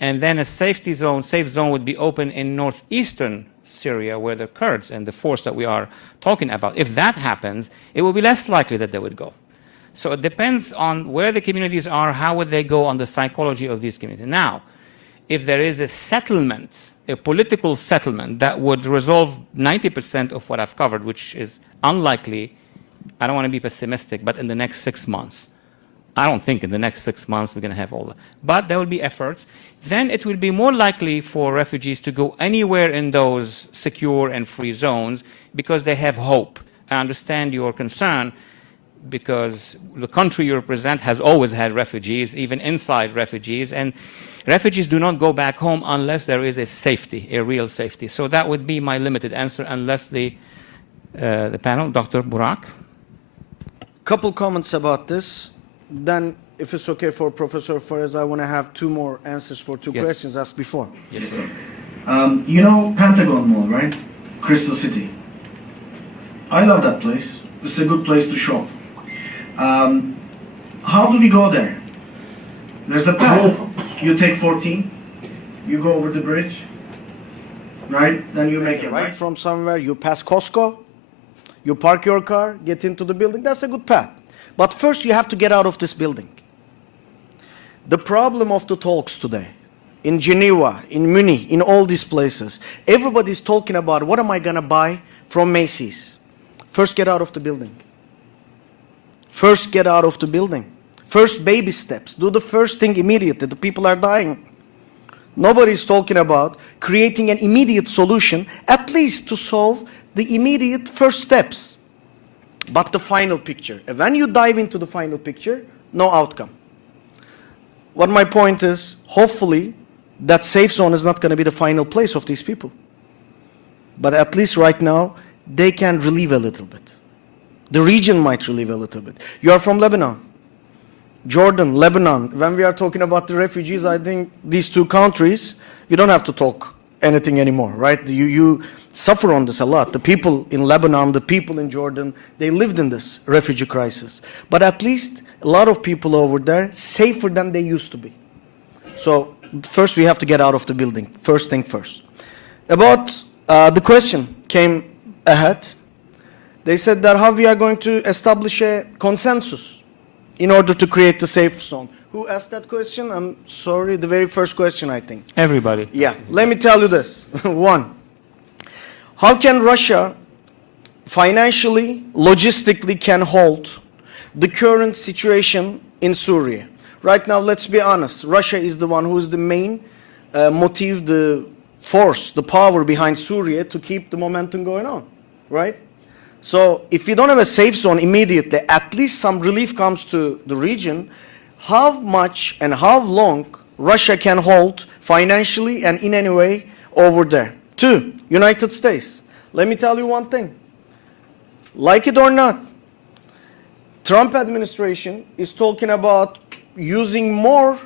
and then a safe zone would be open in northeastern Syria, where the Kurds and the force that we are talking about, if that happens, it will be less likely that they would go. So it depends on where the communities are, how would they go, on the psychology of these communities. Now, if there is a settlement, a political settlement that would resolve 90% of what I've covered, which is unlikely, I don't want to be pessimistic, but in the next 6 months, I don't think in the next 6 months we're going to have all that. But there will be efforts. Then it will be more likely for refugees to go anywhere in those secure and free zones because they have hope. I understand your concern because the country you represent has always had refugees, even inside refugees, and refugees do not go back home unless there is a safety, a real safety. So that would be my limited answer, unless the panel, Dr. Burak. Couple comments about this. Then, if it's okay for Professor Phares, I want to have 2 more answers for 2 questions asked before. Yes. You know Pentagon Mall, right? Crystal City. I love that place. It's a good place to shop. How do we go there? There's a path. You take 14, you go over the bridge, right? Then you make it right from somewhere, you pass Costco, you park your car, get into the building. That's a good path. But first you have to get out of this building. The problem of the talks today, in Geneva, in Munich, in all these places, everybody's talking about what am I going to buy from Macy's. First get out of the building. First get out of the building. First baby steps. Do the first thing immediately. The people are dying. Nobody's talking about creating an immediate solution, at least to solve the immediate first steps. But the final picture, when you dive into the final picture, no outcome. What my point is, hopefully, that safe zone is not going to be the final place of these people. But at least right now, they can relieve a little bit. The region might relieve a little bit. You are from Lebanon, Jordan, Lebanon. When we are talking about the refugees, I think these 2 countries, we don't have to talk anything anymore, right? You suffer on this a lot. The people in Lebanon, the people in Jordan, they lived in this refugee crisis. But at least a lot of people over there, safer than they used to be. So first we have to get out of the building, first thing first. About the question came ahead. They said that how we are going to establish a consensus in order to create the safe zone. Who asked that question? I'm sorry, the very first question, I think. Everybody. Yeah, let me tell you this. 1. How can Russia financially, logistically can hold the current situation in Syria? Right now, let's be honest, Russia is the one who is the main motive, the force, the power behind Syria to keep the momentum going on, right? So if you don't have a safe zone immediately, at least some relief comes to the region, how much and how long Russia can hold financially and in any way over there. 2, United States. Let me tell you one thing. Like it or not, Trump administration is talking about using more,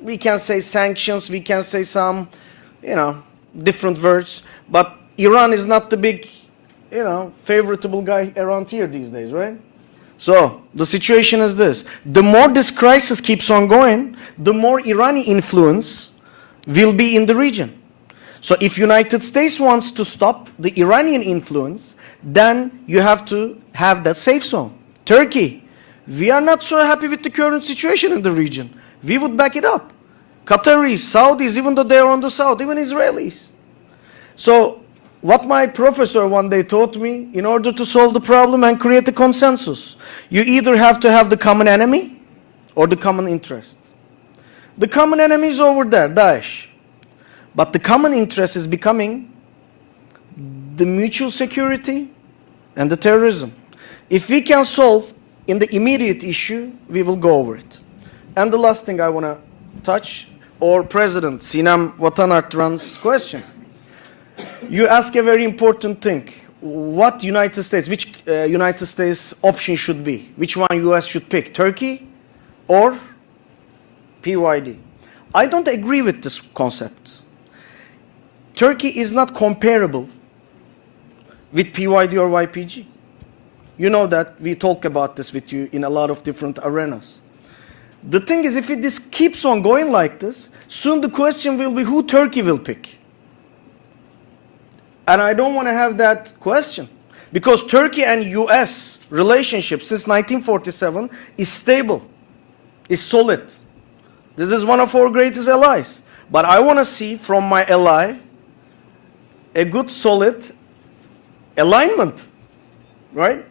we can say sanctions, we can say some, different words, but Iran is not the big, favorable guy around here these days, right? So the situation is this. The more this crisis keeps on going, the more Iranian influence will be in the region. So if United States wants to stop the Iranian influence, then you have to have that safe zone. Turkey, we are not so happy with the current situation in the region. We would back it up. Qataris, Saudis, even though they're on the south, even Israelis. So what my professor one day taught me, in order to solve the problem and create a consensus, you either have to have the common enemy or the common interest. The common enemy is over there, Daesh. But the common interest is becoming the mutual security and the terrorism. If we can solve in the immediate issue, we will go over it. And the last thing I want to touch, or President Sinem Vatanartiran's question. You ask a very important thing. What United States, which United States option should be? Which one US should pick? Turkey or PYD? I don't agree with this concept. Turkey is not comparable with PYD or YPG. You know that we talk about this with you in a lot of different arenas. The thing is, if this keeps on going like this, soon the question will be who Turkey will pick. And I don't want to have that question. Because Turkey and US relationship since 1947 is stable, is solid. This is one of our greatest allies. But I want to see from my ally a good, solid alignment, right?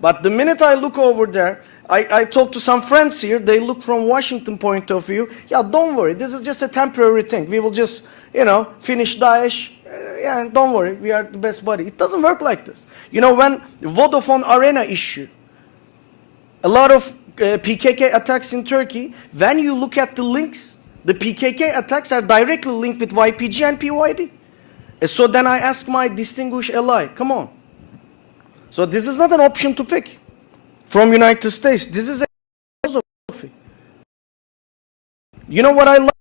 But the minute I look over there, I talk to some friends here, they look from Washington point of view, yeah, don't worry, this is just a temporary thing. We will just, finish Daesh, yeah, don't worry, we are the best buddy. It doesn't work like this. You know, when Vodafone Arena issue, a lot of PKK attacks in Turkey, when you look at the links, the PKK attacks are directly linked with YPG and PYD. So then I ask my distinguished ally, come on. So this is not an option to pick from United States. This is a philosophy. You know what I like?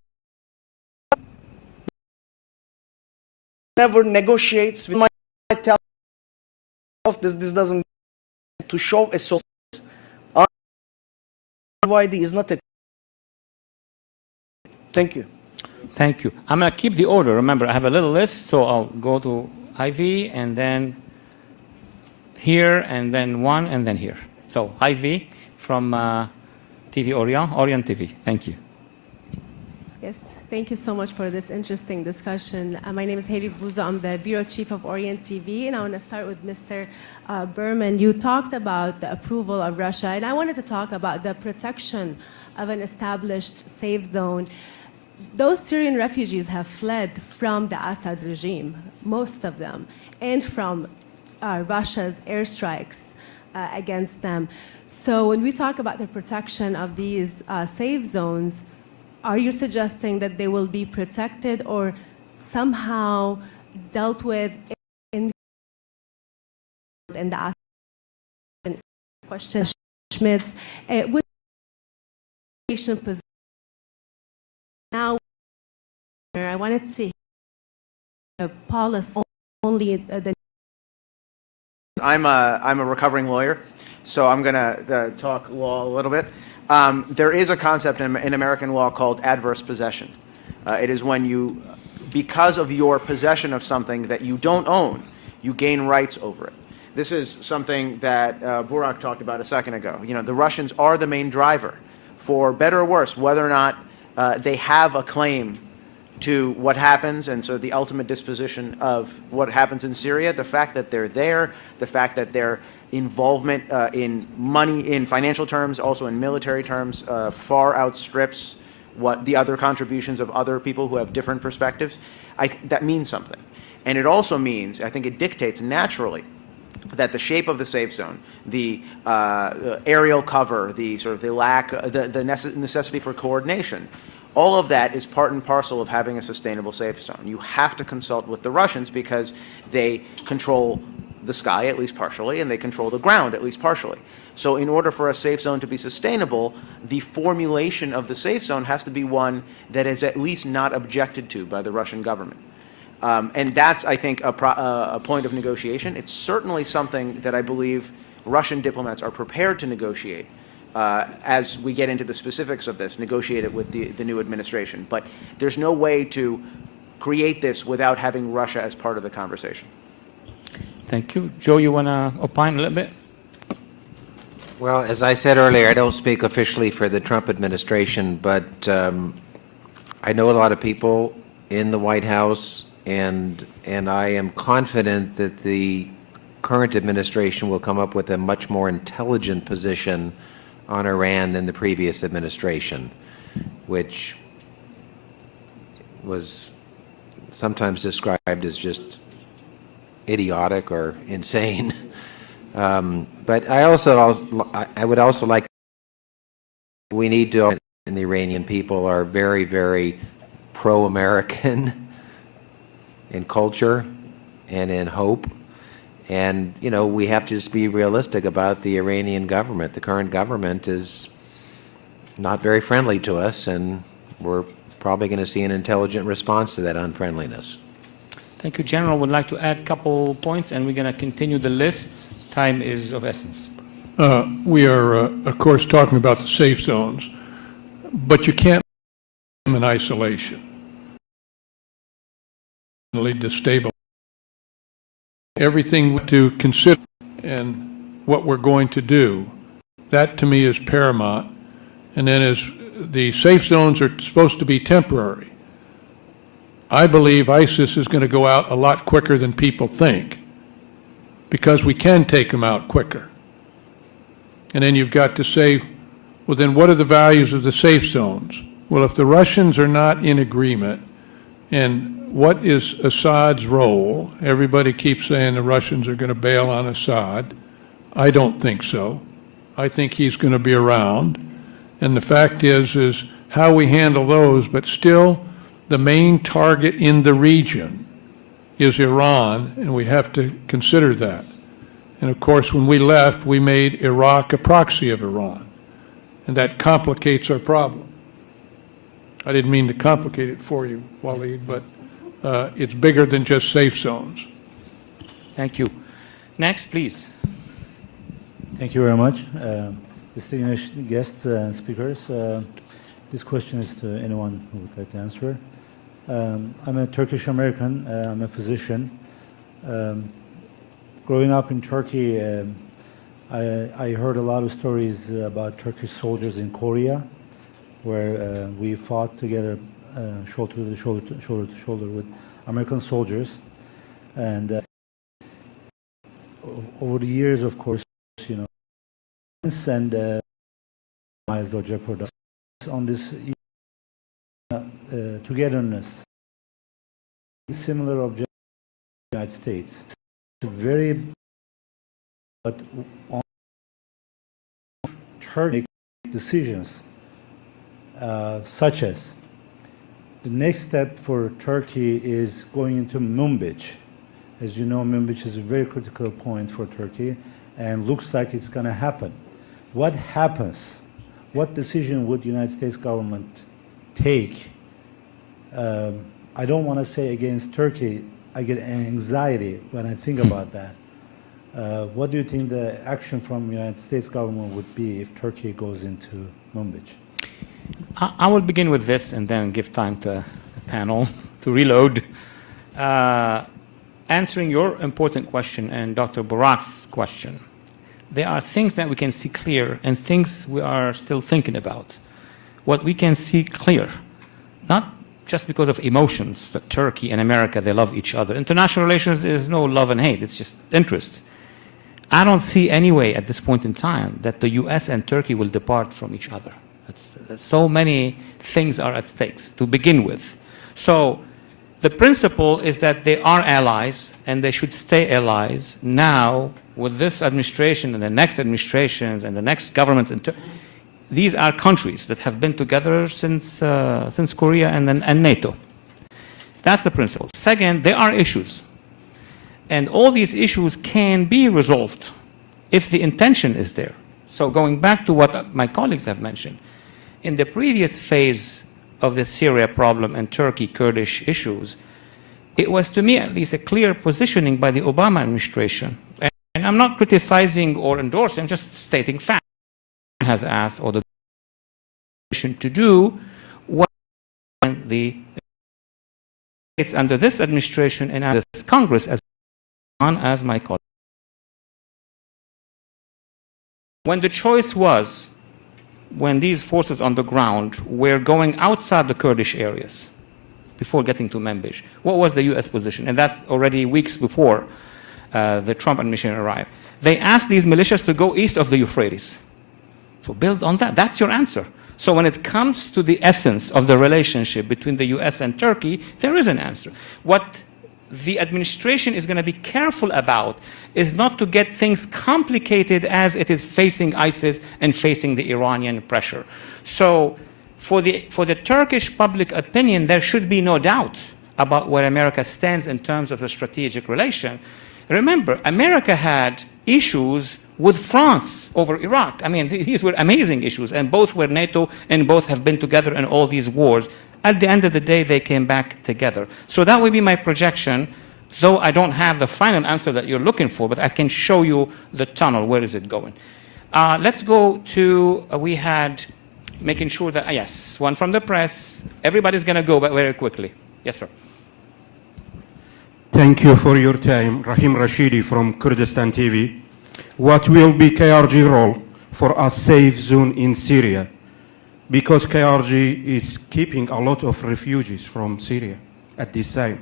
Never negotiates with my tell of this doesn't to show a society. YD is not a. Thank you. Thank you. I'm going to keep the order. Remember, I have a little list, so I'll go to IV and then here and then one and then here. So IV from TV Orient TV. Thank you. Yes, thank you so much for this interesting discussion. My name is Hevi Buzo. I'm the Bureau Chief of Orient TV, and I want to start with Mr. Berman. You talked about the approval of Russia, and I wanted to talk about the protection of an established safe zone. Those Syrian refugees have fled from the Assad regime, most of them, and from Russia's airstrikes against them. So when we talk about the protection of these safe zones, are you suggesting that they will be protected or somehow dealt with in the Assad question? Schmitz, with position now, I wanted to hear the policy only the. I'm a recovering lawyer, so I'm going to talk law a little bit. There is a concept in American law called adverse possession. It is when you, because of your possession of something that you don't own, you gain rights over it. This is something that Burak talked about a second ago. You know, the Russians are the main driver, for better or worse, whether or not they have a claim to what happens, and so the ultimate disposition of what happens in Syria, the fact that they're there, the fact that their involvement in money, in financial terms, also in military terms, far outstrips what the other contributions of other people who have different perspectives. That means something. And it also means, I think it dictates naturally, that the shape of the safe zone, the aerial cover, the sort of the lack, the necessity for coordination, all of that is part and parcel of having a sustainable safe zone. You have to consult with the Russians because they control the sky, at least partially, and they control the ground, at least partially. So in order for a safe zone to be sustainable, the formulation of the safe zone has to be one that is at least not objected to by the Russian government. And that's, I think, a point of negotiation. It's certainly something that I believe Russian diplomats are prepared to negotiate as we get into the specifics of this, negotiate it with the new administration. But there's no way to create this without having Russia as part of the conversation. Thank you. Joe, you want to opine a little bit? Well, as I said earlier, I don't speak officially for the Trump administration, but I know a lot of people in the White House, and I am confident that the current administration will come up with a much more intelligent position on Iran than the previous administration, which was sometimes described as just idiotic or insane. But I would also like, we need to, and the Iranian people are very, very pro-American in culture and in hope. And, you know, we have to just be realistic about the Iranian government. The current government is not very friendly to us, and we're probably going to see an intelligent response to that unfriendliness. Thank you, General. Would like to add a couple points, and we're going to continue the list. Time is of essence. We are, of course, talking about the safe zones, but you can't leave them in isolation. Destabilize everything to consider and what we're going to do. That, to me, is paramount. And then as the safe zones are supposed to be temporary, I believe ISIS is going to go out a lot quicker than people think, because we can take them out quicker. And then you've got to say, well, then what are the values of the safe zones? Well, if the Russians are not in agreement, and what is Assad's role? Everybody keeps saying the Russians are going to bail on Assad. I don't think so. I think he's going to be around. And the fact is how we handle those, but still the main target in the region is Iran, and we have to consider that. And of course, when we left, we made Iraq a proxy of Iran, and that complicates our problem. I didn't mean to complicate it for you, Walid, but it's bigger than just safe zones. Thank you. Next, please. Thank you very much. Distinguished guests and speakers, this question is to anyone who would like to answer. I'm a Turkish American. I'm a physician. Growing up in Turkey, I heard a lot of stories about Turkish soldiers in Korea, where we fought together, shoulder to shoulder with American soldiers. And over the years, of course, you know, and or jeopardize on this togetherness. Similar objective in the United States. It's very, but on Turkey decisions such as the next step for Turkey is going into Münbic. As you know, Münbic is a very critical point for Turkey, and looks like it's going to happen. What happens? What decision would the United States government take? I don't want to say against Turkey. I get anxiety when I think about that. What do you think the action from the United States government would be if Turkey goes into Münbic? I will begin with this and then give time to the panel to reload. Answering your important question and Dr. Burak's question, there are things that we can see clear and things we are still thinking about. What we can see clear, not just because of emotions, that Turkey and America, they love each other. International relations is no love and hate, it's just interest. I don't see any way at this point in time that the US and Turkey will depart from each other. So many things are at stake to begin with. So the principle is that they are allies and they should stay allies. Now, with this administration and the next administrations and the next governments, these are countries that have been together since Korea and NATO. That's the principle. Second, there are issues. And all these issues can be resolved if the intention is there. So going back to what my colleagues have mentioned, in the previous phase of the Syria problem and Turkey-Kurdish issues, it was, to me at least, a clear positioning by the Obama administration. And I'm not criticizing or endorsing, I'm just stating facts. Has asked or the administration to do what it's under this administration and under this Congress as my colleague. When the choice was when these forces on the ground were going outside the Kurdish areas before getting to Manbij, what was the U.S. position? And that's already weeks before the Trump administration arrived. They asked these militias to go east of the Euphrates. So build on that. That's your answer. So when it comes to the essence of the relationship between the U.S. and Turkey, there is an answer. What the administration is going to be careful about is not to get things complicated as it is facing ISIS and facing the Iranian pressure. So for the Turkish public opinion, there should be no doubt about where America stands in terms of the strategic relation. Remember, America had issues with France over Iraq. I mean, these were amazing issues, and both were NATO, and both have been together in all these wars. At the end of the day, they came back together. So that would be my projection, though I don't have the final answer that you're looking for, but I can show you the tunnel. Where is it going? Let's go to, we had making sure that, yes, one from the press. Everybody's going to go, but very quickly. Yes, sir. Thank you for your time. Rahim Rashidi from Kurdistan TV. What will be KRG role for a safe zone in Syria? Because KRG is keeping a lot of refugees from Syria at this time.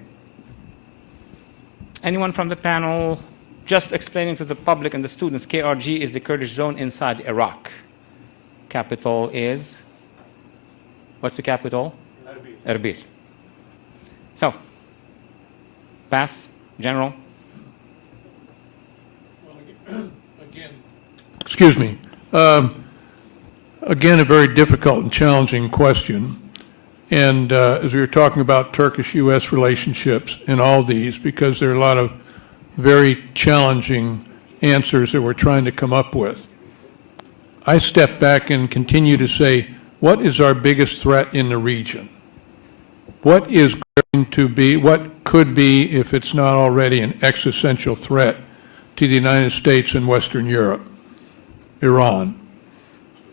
Anyone from the panel? Just explaining to the public and the students, KRG is the Kurdish zone inside Iraq. Capital is? What's the capital? Erbil. Erbil. So, pass, general. Excuse me. Again, a very difficult and challenging question. And as we were talking about Turkish-U.S. relationships in all these, because there are a lot of very challenging answers that we're trying to come up with, I step back and continue to say, what is our biggest threat in the region? What is going to be, what could be, if it's not already, an existential threat to the United States and Western Europe? Iran,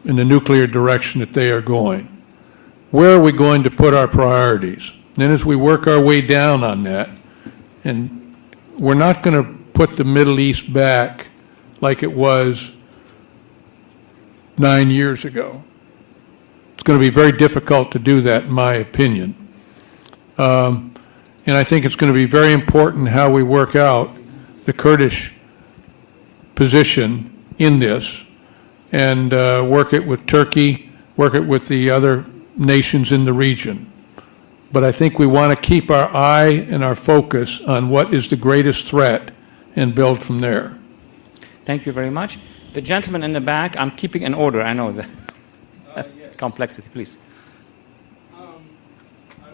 in the nuclear direction that they are going. Where are we going to put our priorities? And then as we work our way down on that, and we're not going to put the Middle East back like it was 9 years ago. It's going to be very difficult to do that, in my opinion. And I think it's going to be very important how we work out the Kurdish position in this, and work it with Turkey, work it with the other nations in the region. But I think we want to keep our eye and our focus on what is the greatest threat and build from there. Thank you very much. The gentleman in the back, I'm keeping an order, I know the complexity, please. I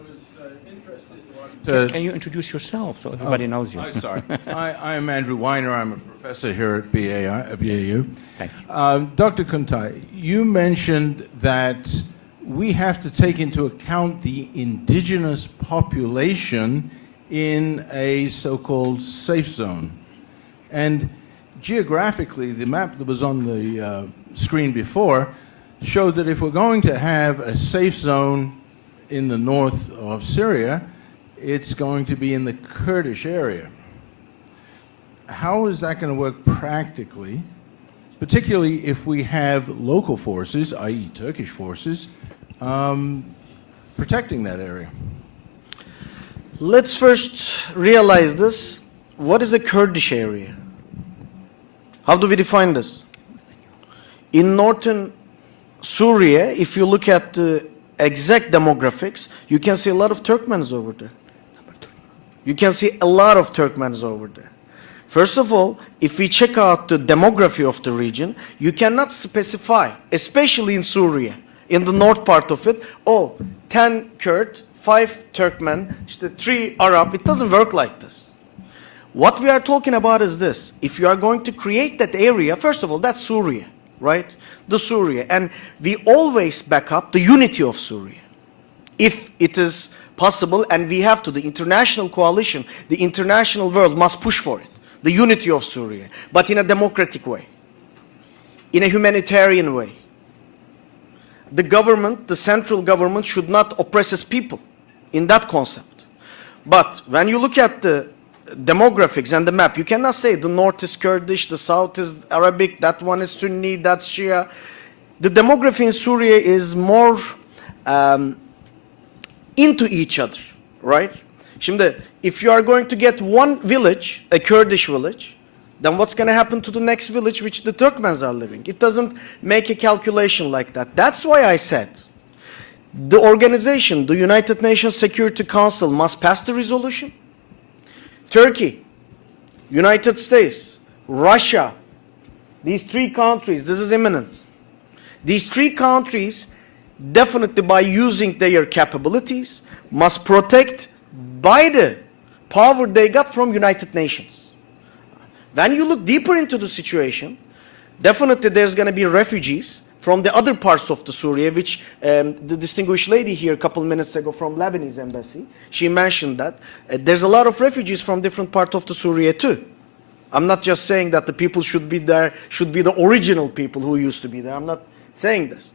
was interested Can you introduce yourself so everybody knows you? I'm sorry. I'm Andrew Weiner. I'm a professor here at BAU. Thank you. Dr. Kuntay, you mentioned that we have to take into account the indigenous population in a so-called safe zone. And geographically, the map that was on the screen before showed that if we're going to have a safe zone in the north of Syria, it's going to be in the Kurdish area. How is that going to work practically, particularly if we have local forces, i.e. Turkish forces, protecting that area? Let's first realize this. What is a Kurdish area? How do we define this? In northern Syria, if you look at the exact demographics, you can see a lot of Turkmens over there. You can see a lot of Turkmens over there. First of all, if we check out the demography of the region, you cannot specify, especially in Syria, in the north part of it, 10 Kurd, 5 Turkmen, 3 Arab. It doesn't work like this. What we are talking about is this. If you are going to create that area, first of all, that's Syria, right? The Syria. And we always back up the unity of Syria. If it is possible, and we have to, the international coalition, the international world must push for it. The unity of Syria, but in a democratic way, in a humanitarian way. The government, the central government, should not oppress its people in that concept. But when you look at the demographics and the map, you cannot say the north is Kurdish, the south is Arabic, that one is Sunni, that's Shia. the demography in Syria is more into each other, right? Şimdi, if you are going to get one village, a Kurdish village, then what's going to happen to the next village which the Turkmens are living? It doesn't make a calculation like that. That's why I said the organization, the United Nations Security Council, must pass the resolution. Turkey, United States, Russia, these three countries, this is imminent. These three countries, definitely by using their capabilities, must protect by the power they got from United Nations. When you look deeper into the situation, definitely there's going to be refugees from the other parts of the Syria, which the distinguished lady here a couple minutes ago from Lebanese embassy, she mentioned that there's a lot of refugees from different parts of the Syria too. I'm not just saying that the people should be there, should be the original people who used to be there. I'm not saying this.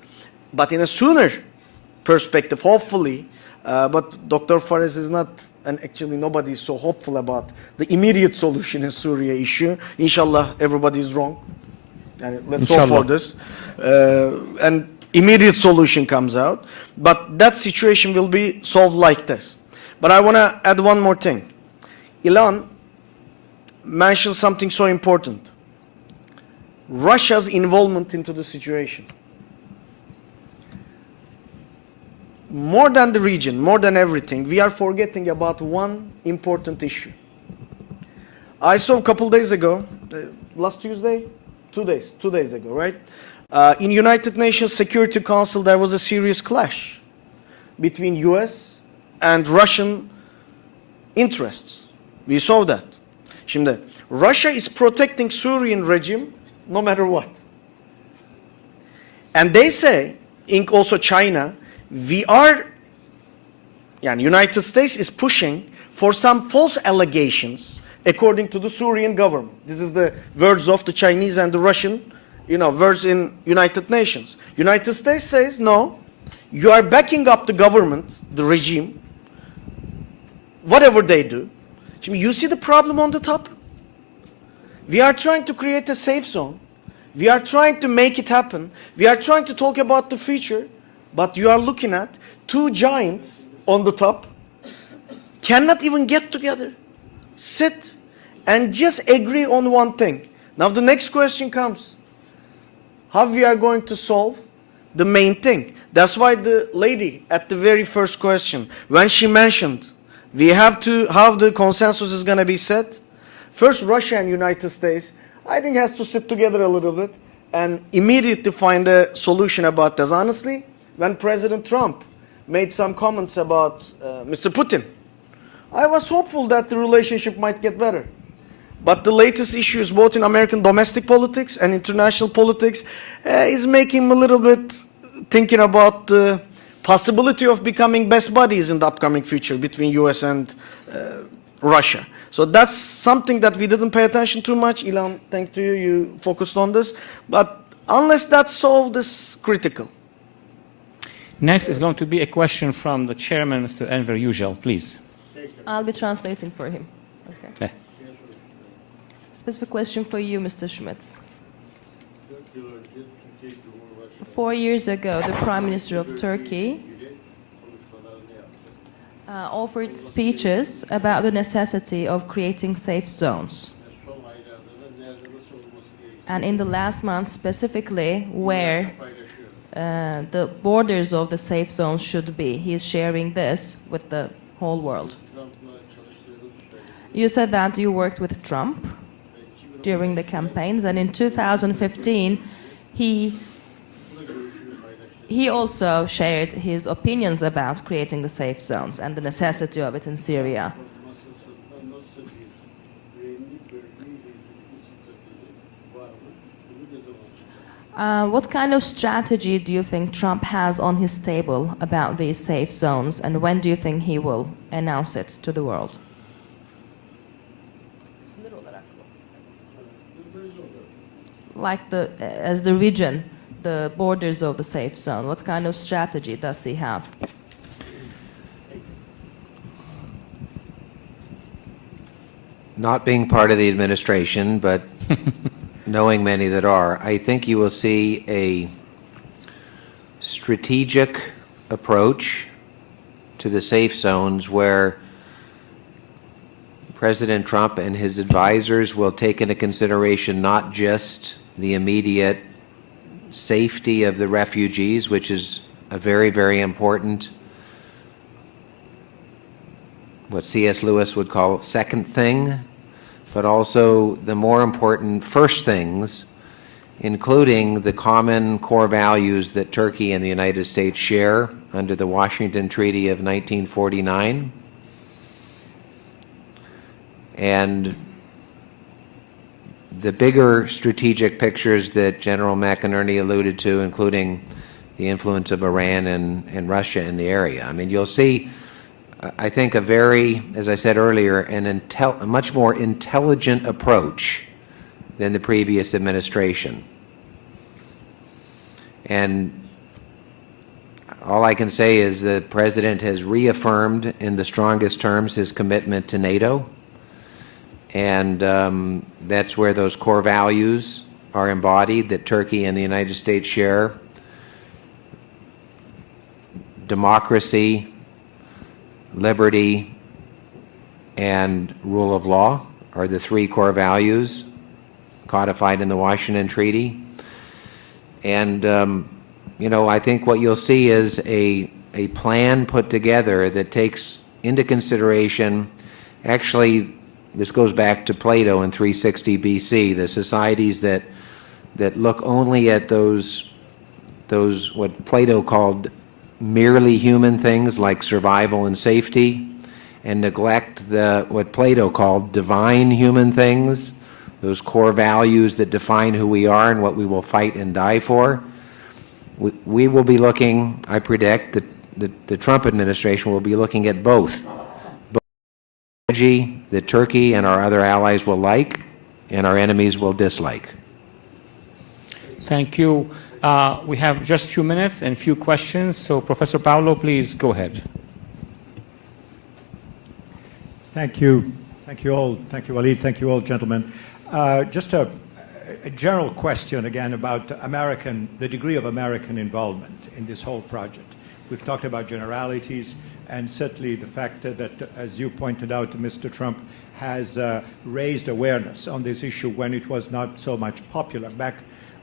But in a sooner perspective, hopefully, but Dr. Phares is not, and actually nobody is so hopeful about the immediate solution in Syria issue. Inshallah, everybody is wrong. And let's hope for this. And immediate solution comes out. But that situation will be solved like this. But I want to add one more thing. Ilan mentioned something so important. Russia's involvement into the situation. More than the region, more than everything, we are forgetting about one important issue. I saw a couple days ago, last Tuesday, 2 days ago, right? In United Nations Security Council, there was a serious clash between US and Russian interests. We saw that. Şimdi, Russia is protecting Syrian regime no matter what. And they say, also China, United States is pushing for some false allegations according to the Syrian government. This is the words of the Chinese and the Russian, words in United Nations. United States says, no, you are backing up the government, the regime, whatever they do. You see the problem on the top? We are trying to create a safe zone. We are trying to make it happen. We are trying to talk about the future. But you are looking at two giants on the top, cannot even get together, sit, and just agree on one thing. Now the next question comes, how we are going to solve the main thing? That's why the lady at the very first question, when she mentioned, we have to, how the consensus is going to be set, first Russia and United States, I think has to sit together a little bit and immediately find a solution about this. Honestly, when President Trump made some comments about Mr. Putin, I was hopeful that the relationship might get better. But the latest issues, both in American domestic politics and international politics, is making me a little bit thinking about the possibility of becoming best buddies in the upcoming future between US and Russia. So that's something that we didn't pay attention too much. Ilan, thank you, you focused on this. But unless that's solved, it's critical. Next is going to be a question from the chairman, Mr. Enver Yücel, please. I'll be translating for him. Okay. Specific question for you, Mr. Schmitz. 4 years ago, the Prime Minister of Turkey offered speeches about the necessity of creating safe zones. And in the last month, specifically, where the borders of the safe zone should be. He is sharing this with the whole world. You said that you worked with Trump during the campaigns, and in 2015, he also shared his opinions about creating the safe zones and the necessity of it in Syria. What kind of strategy do you think Trump has on his table about these safe zones, and when do you think he will announce it to the world? Like as the region, the borders of the safe zone, what kind of strategy does he have? Not being part of the administration, but knowing many that are, I think you will see strategic approach to the safe zones where President Trump and his advisors will take into consideration not just the immediate safety of the refugees, which is a very, very important, what C.S. Lewis would call second thing, but also the more important first things, including the common core values that Turkey and the United States share under the Washington Treaty of 1949. And the bigger strategic pictures that General McInerney alluded to, including the influence of Iran and Russia in the area. I mean, you'll see, I think, a very, as I said earlier, a much more intelligent approach than the previous administration. And all I can say is the President has reaffirmed in the strongest terms his commitment to NATO. And that's where those core values are embodied that Turkey and the United States share. Democracy, liberty, and rule of law are the three core values codified in the Washington Treaty. And, you know, I think what you'll see is a plan put together that takes into consideration, actually, this goes back to Plato in 360 BC, the societies that look only at those what Plato called merely human things like survival and safety, and neglect what Plato called divine human things, those core values that define who we are and what we will fight and die for. We will be looking, I predict, that the Trump administration will be looking at both that Turkey and our other allies will like and our enemies will dislike. Thank you. We have just a few minutes and a few questions. So Professor Paulo, please go ahead. Thank you. Thank you all. Thank you, Walid. Thank you all, gentlemen. Just a general question again about the degree of American involvement in this whole project. We've talked about generalities, and certainly the fact that, as you pointed out, Mr. Trump has raised awareness on this issue when it was not so much popular,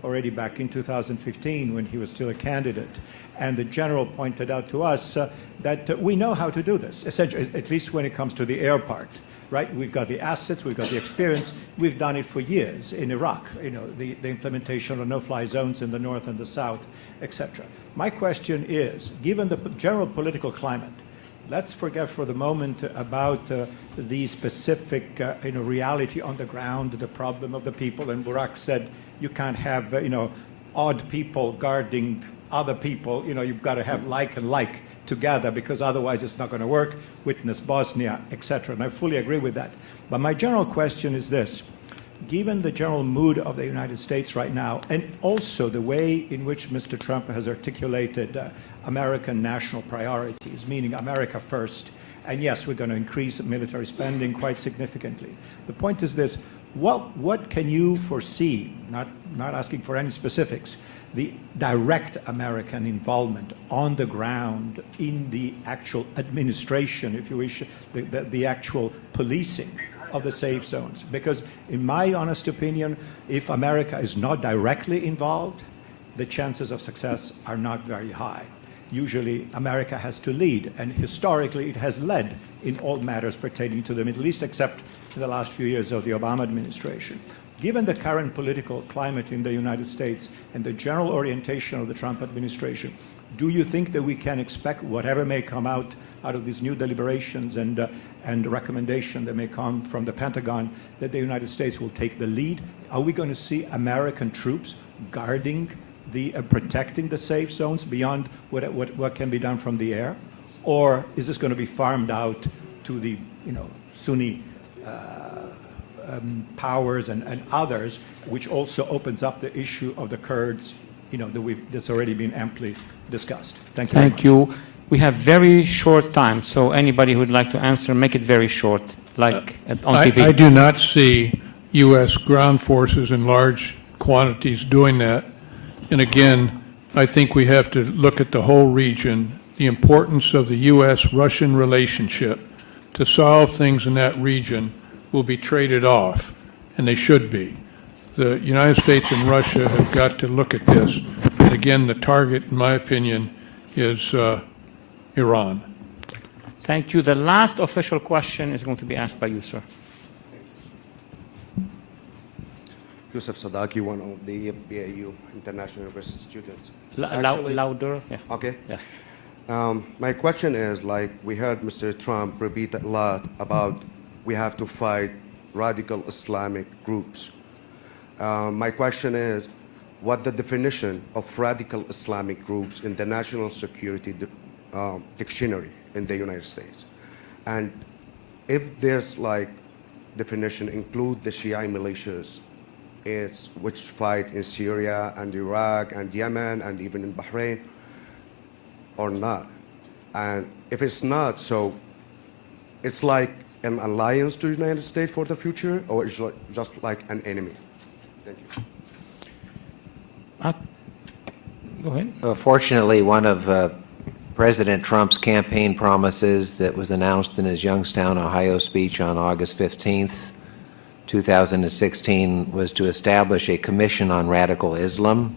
already back in 2015 when he was still a candidate. And the general pointed out to us that we know how to do this, essentially, at least when it comes to the air part. Right? We've got the assets, we've got the experience, we've done it for years in Iraq, you know, the implementation of no-fly zones in the north and the south, etc. My question is, given the general political climate, let's forget for the moment about the specific reality on the ground, the problem of the people, and Burak said you can't have odd people guarding other people, you've got to have like and like together, because otherwise it's not going to work. Witness Bosnia, etc. And I fully agree with that. But my general question is this. Given the general mood of the United States right now, and also the way in which Mr. Trump has articulated American national priorities, meaning America first, and yes, we're going to increase military spending quite significantly. The point is this, what can you foresee, not asking for any specifics, the direct American involvement on the ground in the actual administration, if you wish, the actual policing of the safe zones? Because in my honest opinion, if America is not directly involved, the chances of success are not very high. Usually America has to lead, and historically it has led in all matters pertaining to the Middle East, except in the last few years of the Obama administration. Given the current political climate in the United States and the general orientation of the Trump administration, do you think that we can expect whatever may come out of these new deliberations and recommendation that may come from the Pentagon, that the United States will take the lead? Are we going to see American troops guarding protecting the safe zones beyond what can be done from the air? Or is this going to be farmed out to the Sunni powers and others, which also opens up the issue of the Kurds, that's already been amply discussed? Thank you. Thank you. We have very short time, so anybody who would like to answer, make it very short, like on TV. I do not see U.S. ground forces in large quantities doing that. And again, I think we have to look at the whole region, the importance of the U.S.-Russian relationship to solve things in that region will be traded off, and they should be. The United States and Russia have got to look at this. And again, the target, in my opinion, is Iran. Thank you. The last official question is going to be asked by you, sir. Yusuf Sadaki, one of the BAU International University students. Louder. Yeah. Okay. Yeah. My question is, like, we heard Mr. Trump repeat a lot about we have to fight radical Islamic groups. My question is, what the definition of radical Islamic groups in the National Security Dictionary in the United States? And if this, like, definition include the Shia militias, which fight in Syria and Iraq and Yemen and even in Bahrain, or not? And if it's not, so it's like an alliance to the United States for the future, or it's just like an enemy? Thank you. Go ahead. Fortunately, one of President Trump's campaign promises that was announced in his Youngstown, Ohio speech on August 15th, 2016 was to establish a commission on radical Islam.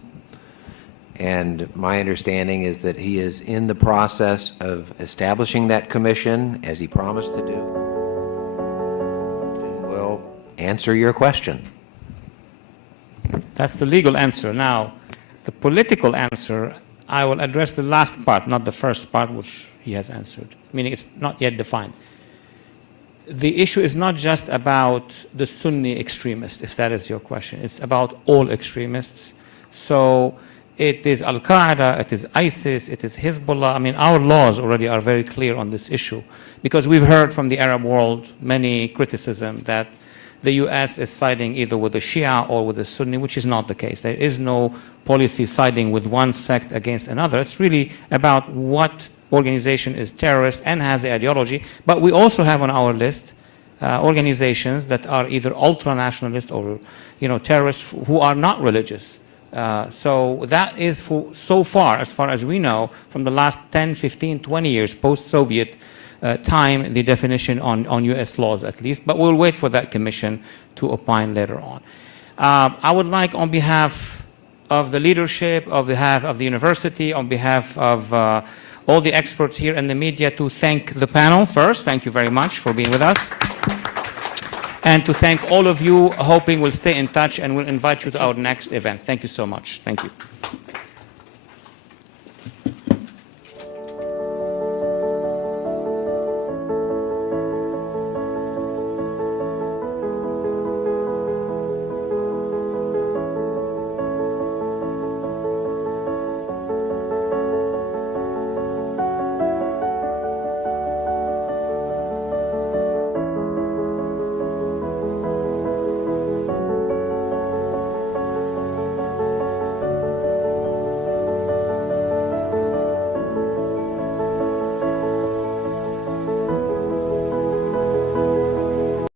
And my understanding is that he is in the process of establishing that commission, as he promised to do, and will answer your question. That's the legal answer. Now, the political answer, I will address the last part, not the first part, which he has answered, meaning it's not yet defined. The issue is not just about the Sunni extremists, if that is your question. It's about all extremists. So it is Al-Qaeda, it is ISIS, it is Hezbollah. I mean, our laws already are very clear on this issue, because we've heard from the Arab world many criticism that the U.S. is siding either with the Shia or with the Sunni, which is not the case. There is no policy siding with one sect against another. It's really about what organization is terrorist and has the ideology. But we also have on our list organizations that are either ultra-nationalist or, terrorists who are not religious. So that is, so far as we know, from the last 10, 15, 20 years post-Soviet time, the definition on U.S. laws at least. But we'll wait for that commission to opine later on. I would like, on behalf of the leadership, on behalf of the university, on behalf of all the experts here and the media, to thank the panel first. Thank you very much for being with us. And to thank all of you, hoping we'll stay in touch and we'll invite you to our next event. Thank you so much. Thank you.